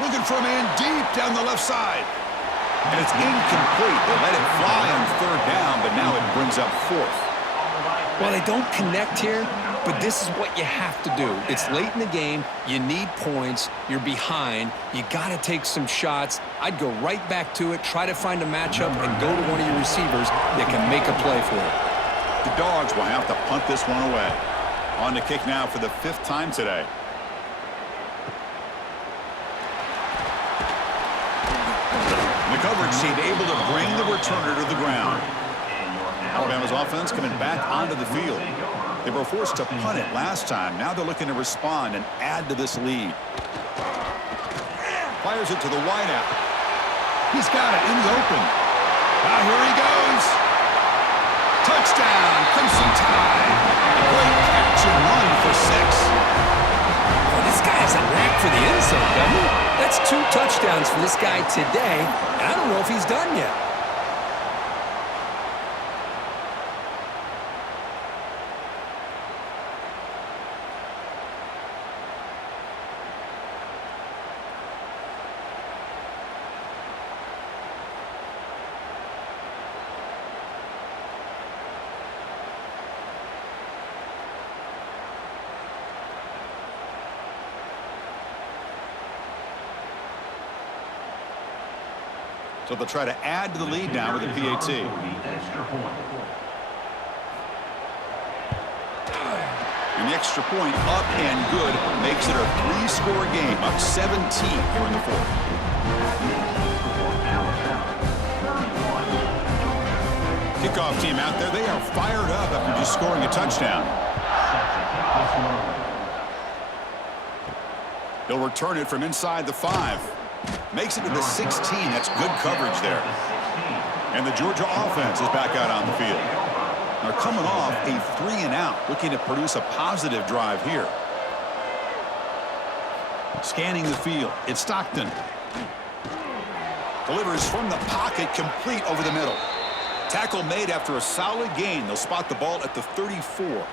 Looking for a man deep down the left side. And it's incomplete. They let it fly on 3rd down, but now it brings up 4th. Well, they don't connect here, but this is what you have to do. It's late in the game. You need points. You're behind. You got to take some shots. I'd go right back to it, try to find a matchup, and go to one of your receivers that can make a play for it. The Dogs will have to punt this one away. On to kick now for the 5th time today. The coverage team able to bring the returner to the ground. Alabama's offense coming back onto the field. They were forced to punt it last time. Now they're looking to respond and add to this lead. Fires it to the wideout. He's got it in the open. Now here he goes. Touchdown, Crimson Tide. A great catch and run for 6. Well, this guy has a knack for the end zone, doesn't he? That's 2 touchdowns for this guy today, and I don't know if he's done yet. So they'll try to add to the lead now with a PAT. And the extra point up and good makes it a 3-score game, up 17 here in the 4th. Kickoff team out there, they are fired up after just scoring a touchdown. They'll return it from inside the 5. Makes it to the 16. That's good coverage there. And the Georgia offense is back out on the field. They're coming off a 3-and-out, looking to produce a positive drive here. Scanning the field, it's Stockton. Delivers from the pocket, complete over the middle. Tackle made after a solid gain. They'll spot the ball at the 34.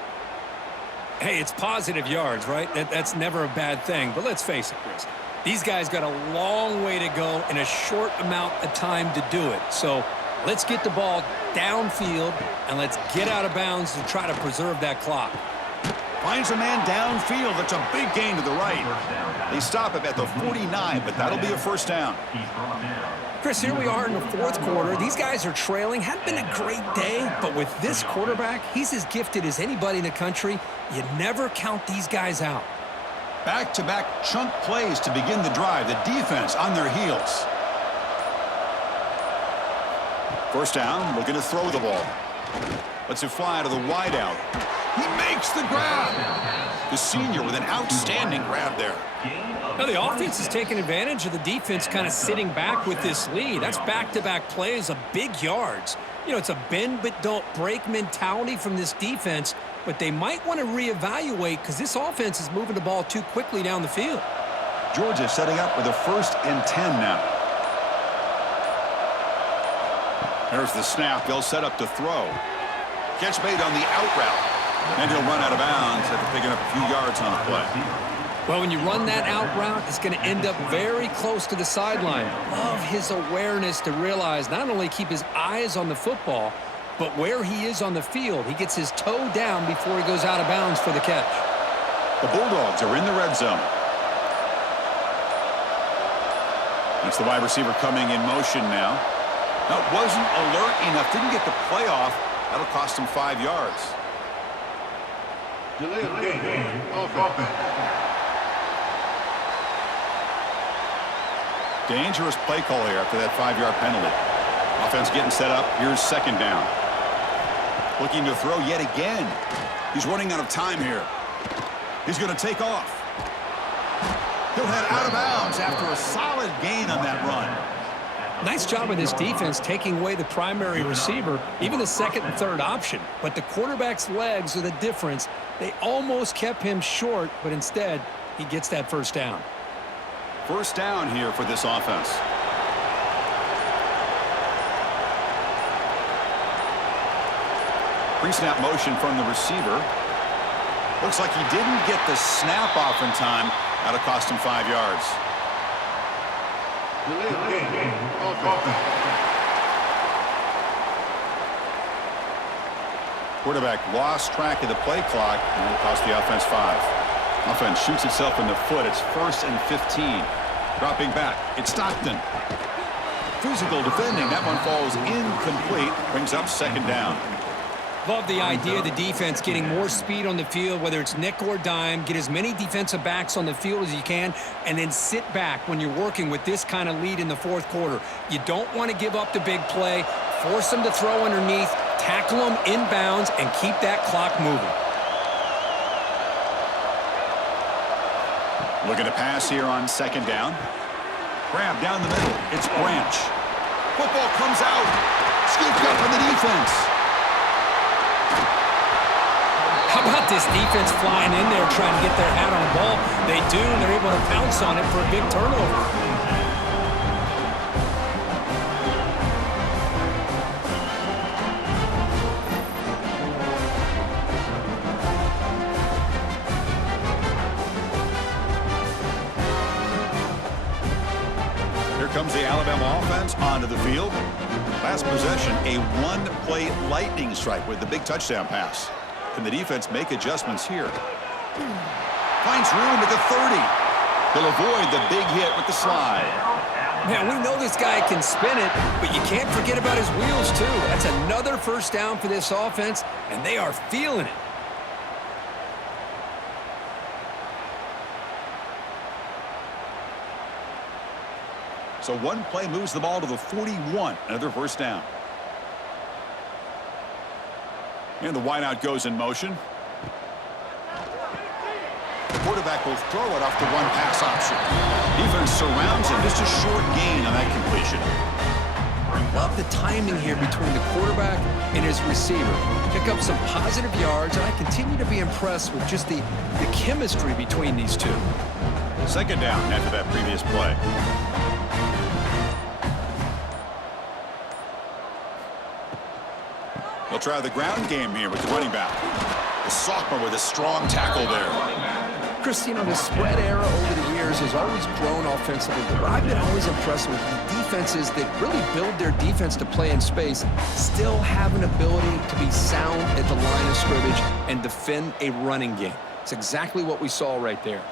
Hey, it's positive yards, right? That's never a bad thing. But let's face it, Chris. These guys got a long way to go in a short amount of time to do it. So let's get the ball downfield, and let's get out of bounds to try to preserve that clock. Finds a man downfield. That's a big gain to the right. They stop him at the 49, but that'll be a 1st down. Chris, here we are in the 4th quarter. These guys are trailing. Hadn't been a great day, but with this quarterback, he's as gifted as anybody in the country. You never count these guys out. Back-to-back chunk plays to begin the drive. The defense on their heels. 1st down, looking to throw the ball. Lets it fly to the wideout. He makes the grab. The senior with an outstanding grab there. Now the offense is taking advantage of the defense kind of sitting back with this lead. That's back-to-back plays of big yards. You know, it's a bend but don't break mentality from this defense, but they might want to reevaluate because this offense is moving the ball too quickly down the field. Georgia setting up with a 1st and 10 now. There's the snap. They'll set up to throw. Catch made on the out route. And he'll run out of bounds after picking up a few yards on the play. Well, when you run that out route, it's going to end up very close to the sideline. Love his awareness to realize not only keep his eyes on the football, but where he is on the field. He gets his toe down before he goes out of bounds for the catch. The Bulldogs are in the red zone. It's the wide receiver coming in motion now. Now, wasn't alert enough, didn't get the play off. That'll cost him 5 yards. Delay of game. Offense. Dangerous play call here after that 5-yard penalty. Offense getting set up. Here's second down. Looking to throw yet again. He's running out of time here. He's going to take off. He'll head out of bounds after a solid gain on that run. Nice job of this defense taking away the primary receiver, even the second and third option. But the quarterback's legs are the difference. They almost kept him short, but instead, he gets that first down. First down here for this offense. Pre-snap motion from the receiver. Looks like he didn't get the snap off in time. That'll cost him 5 yards. Quarterback lost track of the play clock, and it'll cost the offense 5. Offense shoots itself in the foot. It's 1st and 15. Dropping back. It's Stockton. Physical defending. That one falls incomplete. Brings up second down. Love the idea of the defense getting more speed on the field, whether it's nickel or dime. Get as many defensive backs on the field as you can, and then sit back when you're working with this kind of lead in the fourth quarter. You don't want to give up the big play. Force them to throw underneath, tackle them inbounds, and keep that clock moving. Looking to pass here on second down. Grab down the middle. It's Branch. Football comes out. Scooped up from the defense. How about this defense flying in there trying to get their hat on the ball? They do, and they're able to pounce on it for a big turnover. Here comes the Alabama offense onto the field. Last possession, a one-play lightning strike with the big touchdown pass. Can the defense make adjustments here? Finds room at the 30. They'll avoid the big hit with the slide. Man, we know this guy can spin it, but you can't forget about his wheels, too. That's another first down for this offense, and they are feeling it. So one play moves the ball to the 41. Another first down. And the wideout goes in motion. The quarterback will throw it off the one-pass option. Defense surrounds him. Just a short gain on that completion. Love the timing here between the quarterback and his receiver. Pick up some positive yards, and I continue to be impressed with just the chemistry between these two. Second down after that previous play. They'll try the ground game here with the running back. The sophomore with a strong tackle there. Chris, you know, the spread era over the years has always grown offensively, but I've been always impressed with the defenses that really build their defense to play in space, still have an ability to be sound at the line of scrimmage and defend a running game. It's exactly what we saw right there.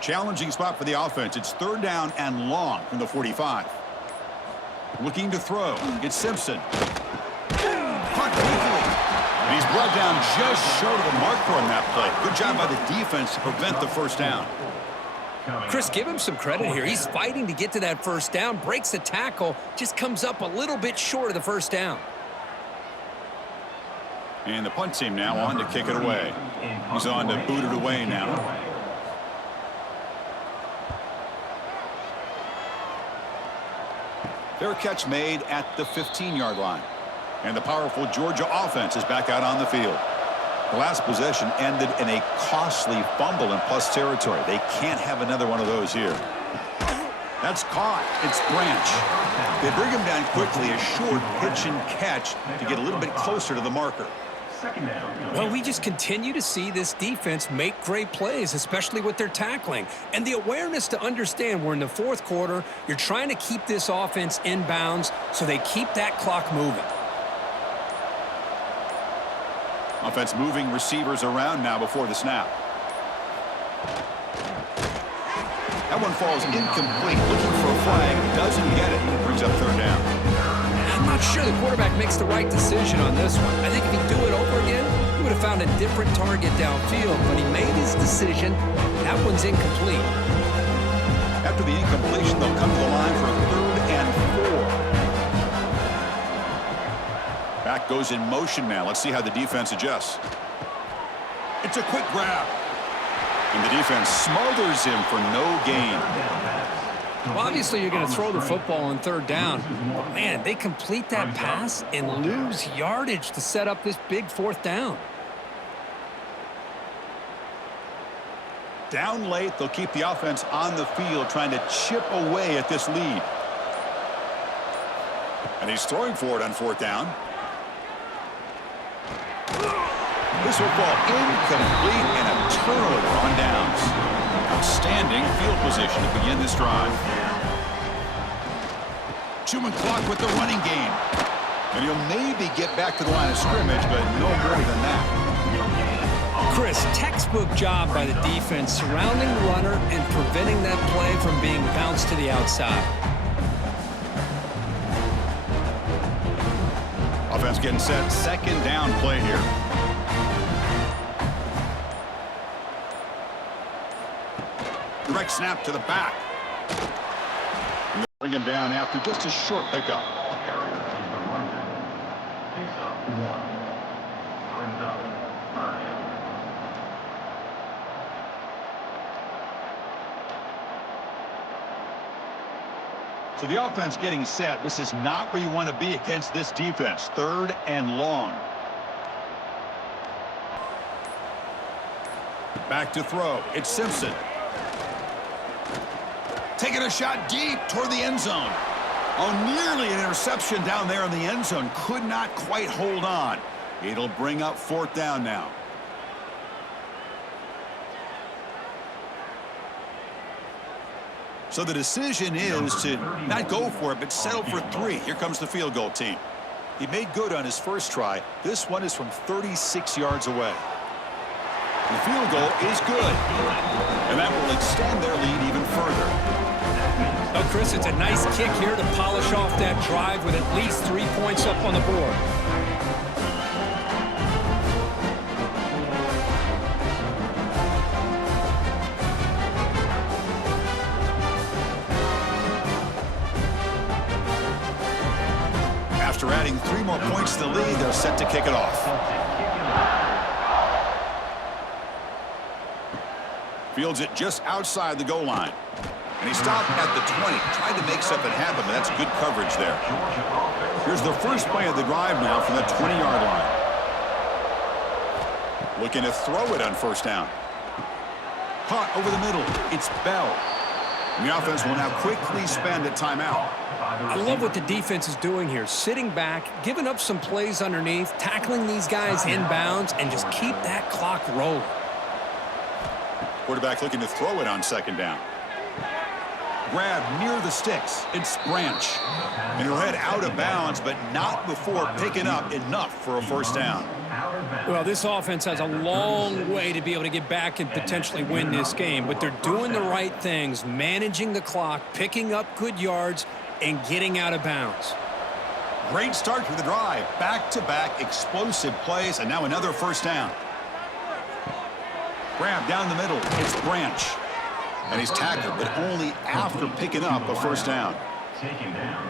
Challenging spot for the offense. It's third down and long from the 45. Looking to throw. It's Simpson. And he's brought down just short of the marker on that play. Good job by the defense to prevent the first down. Chris, give him some credit here. He's fighting to get to that first down, breaks the tackle, just comes up a little bit short of the first down. And the punt team now on to kick it away. He's on to boot it away now. Fair catch made at the 15-yard line. And the powerful Georgia offense is back out on the field. The last possession ended in a costly fumble in plus territory. They can't have another one of those here. That's caught. It's Branch. They bring him down quickly, a short pitch and catch to get a little bit closer to the marker. Second down. Well, we just continue to see this defense make great plays, especially with their tackling. And the awareness to understand we're in the fourth quarter, you're trying to keep this offense in bounds so they keep that clock moving. Offense moving receivers around now before the snap. That one falls incomplete. Looking for a flag. Doesn't get it. Brings up third down. I'm not sure the quarterback makes the right decision on this one. I think if he'd do it over again, he would have found a different target downfield. But he made his decision. That one's incomplete. After the incompletion, they'll come to the line for a 3rd and 4. Back goes in motion now. Let's see how the defense adjusts. It's a quick grab. And the defense smothers him for no gain. Well, obviously, you're going to throw the football on 3rd down. But, man, they complete that pass and lose yardage to set up this big 4th down. Down late, they'll keep the offense on the field trying to chip away at this lead. And he's throwing for it on 4th down. This will fall incomplete and a turnover on downs. Outstanding field position to begin this drive. Chewing clock with the running game. And he'll maybe get back to the line of scrimmage, but no more than that. Chris, textbook job by the defense surrounding the runner and preventing that play from being bounced to the outside. Offense getting set. 2nd down play here. Direct snap to the back. And they'll bring him down after just a short pickup. So the offense getting set. This is not where you want to be against this defense. 3rd and long. Back to throw. It's Simpson. Taking a shot deep toward the end zone. Oh, nearly an interception down there in the end zone. Could not quite hold on. It'll bring up 4th down now. So the decision is to not go for it, but settle for 3. Here comes the field goal team. He made good on his first try. This one is from 36 yards away. The field goal is good. And that will extend their lead even further. Well, Chris, it's a nice kick here to polish off that drive with at least 3 points up on the board. After adding 3 more points to the lead, they're set to kick it off. Fields it just outside the goal line. And he stopped at the 20, tried to make something happen, but that's good coverage there. Here's the first play of the drive now from the 20-yard line. Looking to throw it on 1st down. Caught over the middle. It's Bell. And the offense will now quickly spend a timeout. I love what the defense is doing here. Sitting back, giving up some plays underneath, tackling these guys inbounds, and just keep that clock rolling. Quarterback looking to throw it on 2nd down. Grab near the sticks. It's Branch. And he'll head out of bounds, but not before picking up enough for a 1st down. Well, this offense has a long way to be able to get back and potentially win this game, but they're doing the right things, managing the clock, picking up good yards, and getting out of bounds. Great start to the drive. Back-to-back explosive plays, and now another 1st down. Grab down the middle. It's Branch. And he's tackled, but only after picking up a 1st down.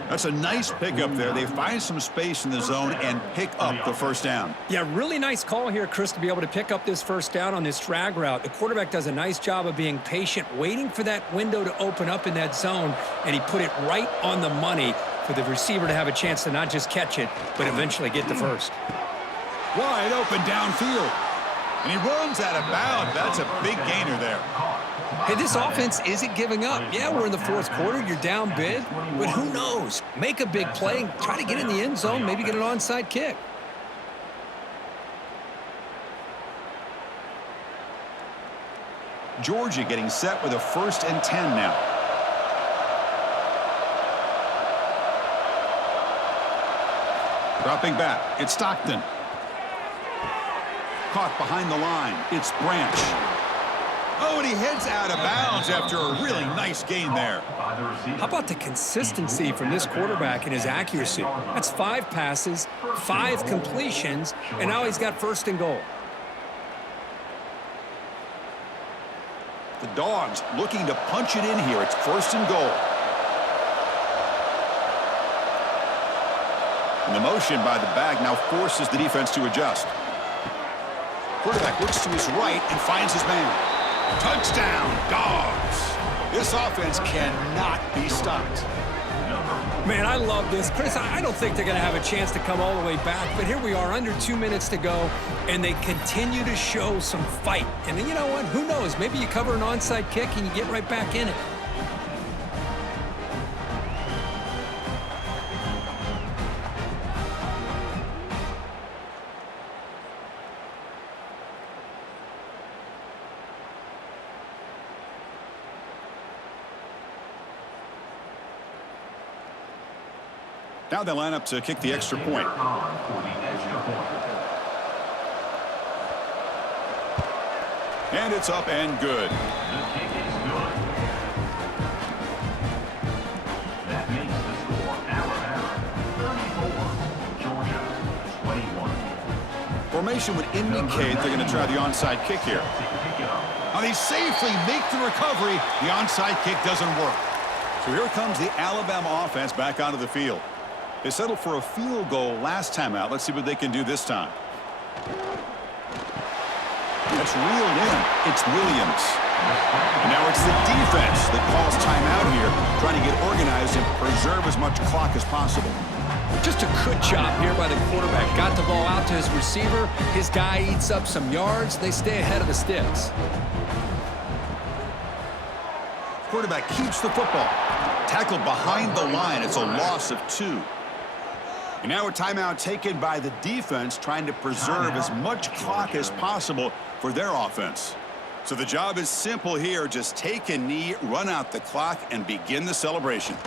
That's a nice pickup there. They find some space in the zone and pick up the 1st down. Yeah, really nice call here, Chris, to be able to pick up this 1st down on this drag route. The quarterback does a nice job of being patient, waiting for that window to open up in that zone, and he put it right on the money for the receiver to have a chance to not just catch it, but eventually get the 1st. Wide open downfield. And he runs out of bounds. That's a big gainer there. Hey, this offense isn't giving up. Yeah, we're in the 4th quarter. You're down big. But who knows? Make a big play. Try to get in the end zone. Maybe get an onside kick. Georgia getting set with a 1st and 10 now. Dropping back, it's Stockton. Caught behind the line, it's Branch. Oh, and he heads out of bounds after a really nice gain there. How about the consistency from this quarterback and his accuracy? That's 5 passes, 5 completions, and now he's got 1st and goal. The Dogs looking to punch it in here. It's 1st and goal. And the motion by the back now forces the defense to adjust. Quarterback looks to his right and finds his man. Touchdown, Dogs. This offense cannot be stopped. Man, I love this. Chris, I don't think they're going to have a chance to come all the way back, but here we are, under 2 minutes to go, and they continue to show some fight. And you know what? Who knows? Maybe you cover an onside kick and you get right back in it. Now they line up to kick the extra point. And it's up and good. The kick is good. That makes the score Alabama 34, Georgia 21. Formation would indicate they're going to try the onside kick here. Now they safely make the recovery. The onside kick doesn't work. So here comes the Alabama offense back onto the field. They settled for a field goal last time out. Let's see what they can do this time. That's reeled in. It's Williams. And now it's the defense that calls timeout here, trying to get organized and preserve as much clock as possible. Just a good job here by the quarterback. Got the ball out to his receiver. His guy eats up some yards. They stay ahead of the sticks. Quarterback keeps the football. Tackled behind the line. It's a loss of 2. And now a timeout taken by the defense, trying to preserve as much clock as possible for their offense. So the job is simple here. Just take a knee, run out the clock, and begin the celebration.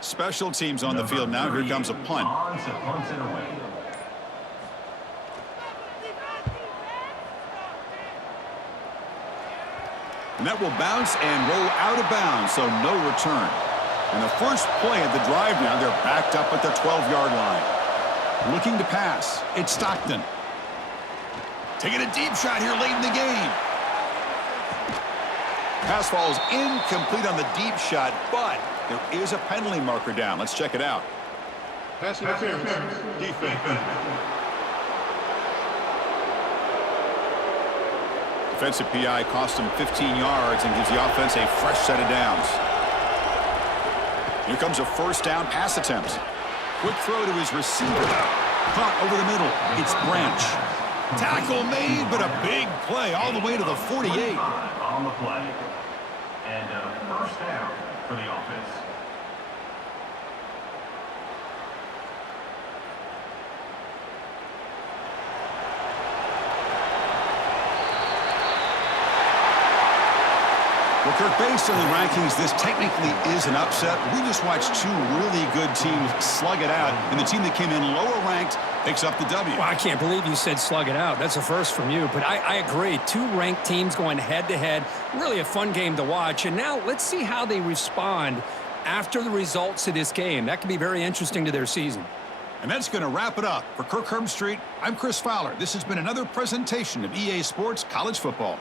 Special teams on the field now. Here comes a punt. And that will bounce and roll out of bounds, so no return. And the first play of the drive now, they're backed up at the 12-yard line. Looking to pass, it's Stockton. Taking a deep shot here late in the game. Pass falls incomplete on the deep shot, but there is a penalty marker down. Let's check it out. Pass interference. Defense. Defensive PI cost him 15 yards and gives the offense a fresh set of downs. Here comes a 1st down pass attempt. Quick throw to his receiver. Caught over the middle. It's Branch. Tackle made, but a big play all the way to the 48. On the play. And a 1st down for the offense. Well, Kirk, based on the rankings, this technically is an upset. We just watched 2 really good teams slug it out, and the team that came in lower ranked picks up the W. Well, I can't believe you said slug it out. That's a first from you, but I agree. 2 ranked teams going head-to-head. Really a fun game to watch. And now let's see how they respond after the results of this game. That could be very interesting to their season. And that's going to wrap it up. For Kirk Herbstreit, I'm Chris Fowler. This has been another presentation of EA Sports College Football.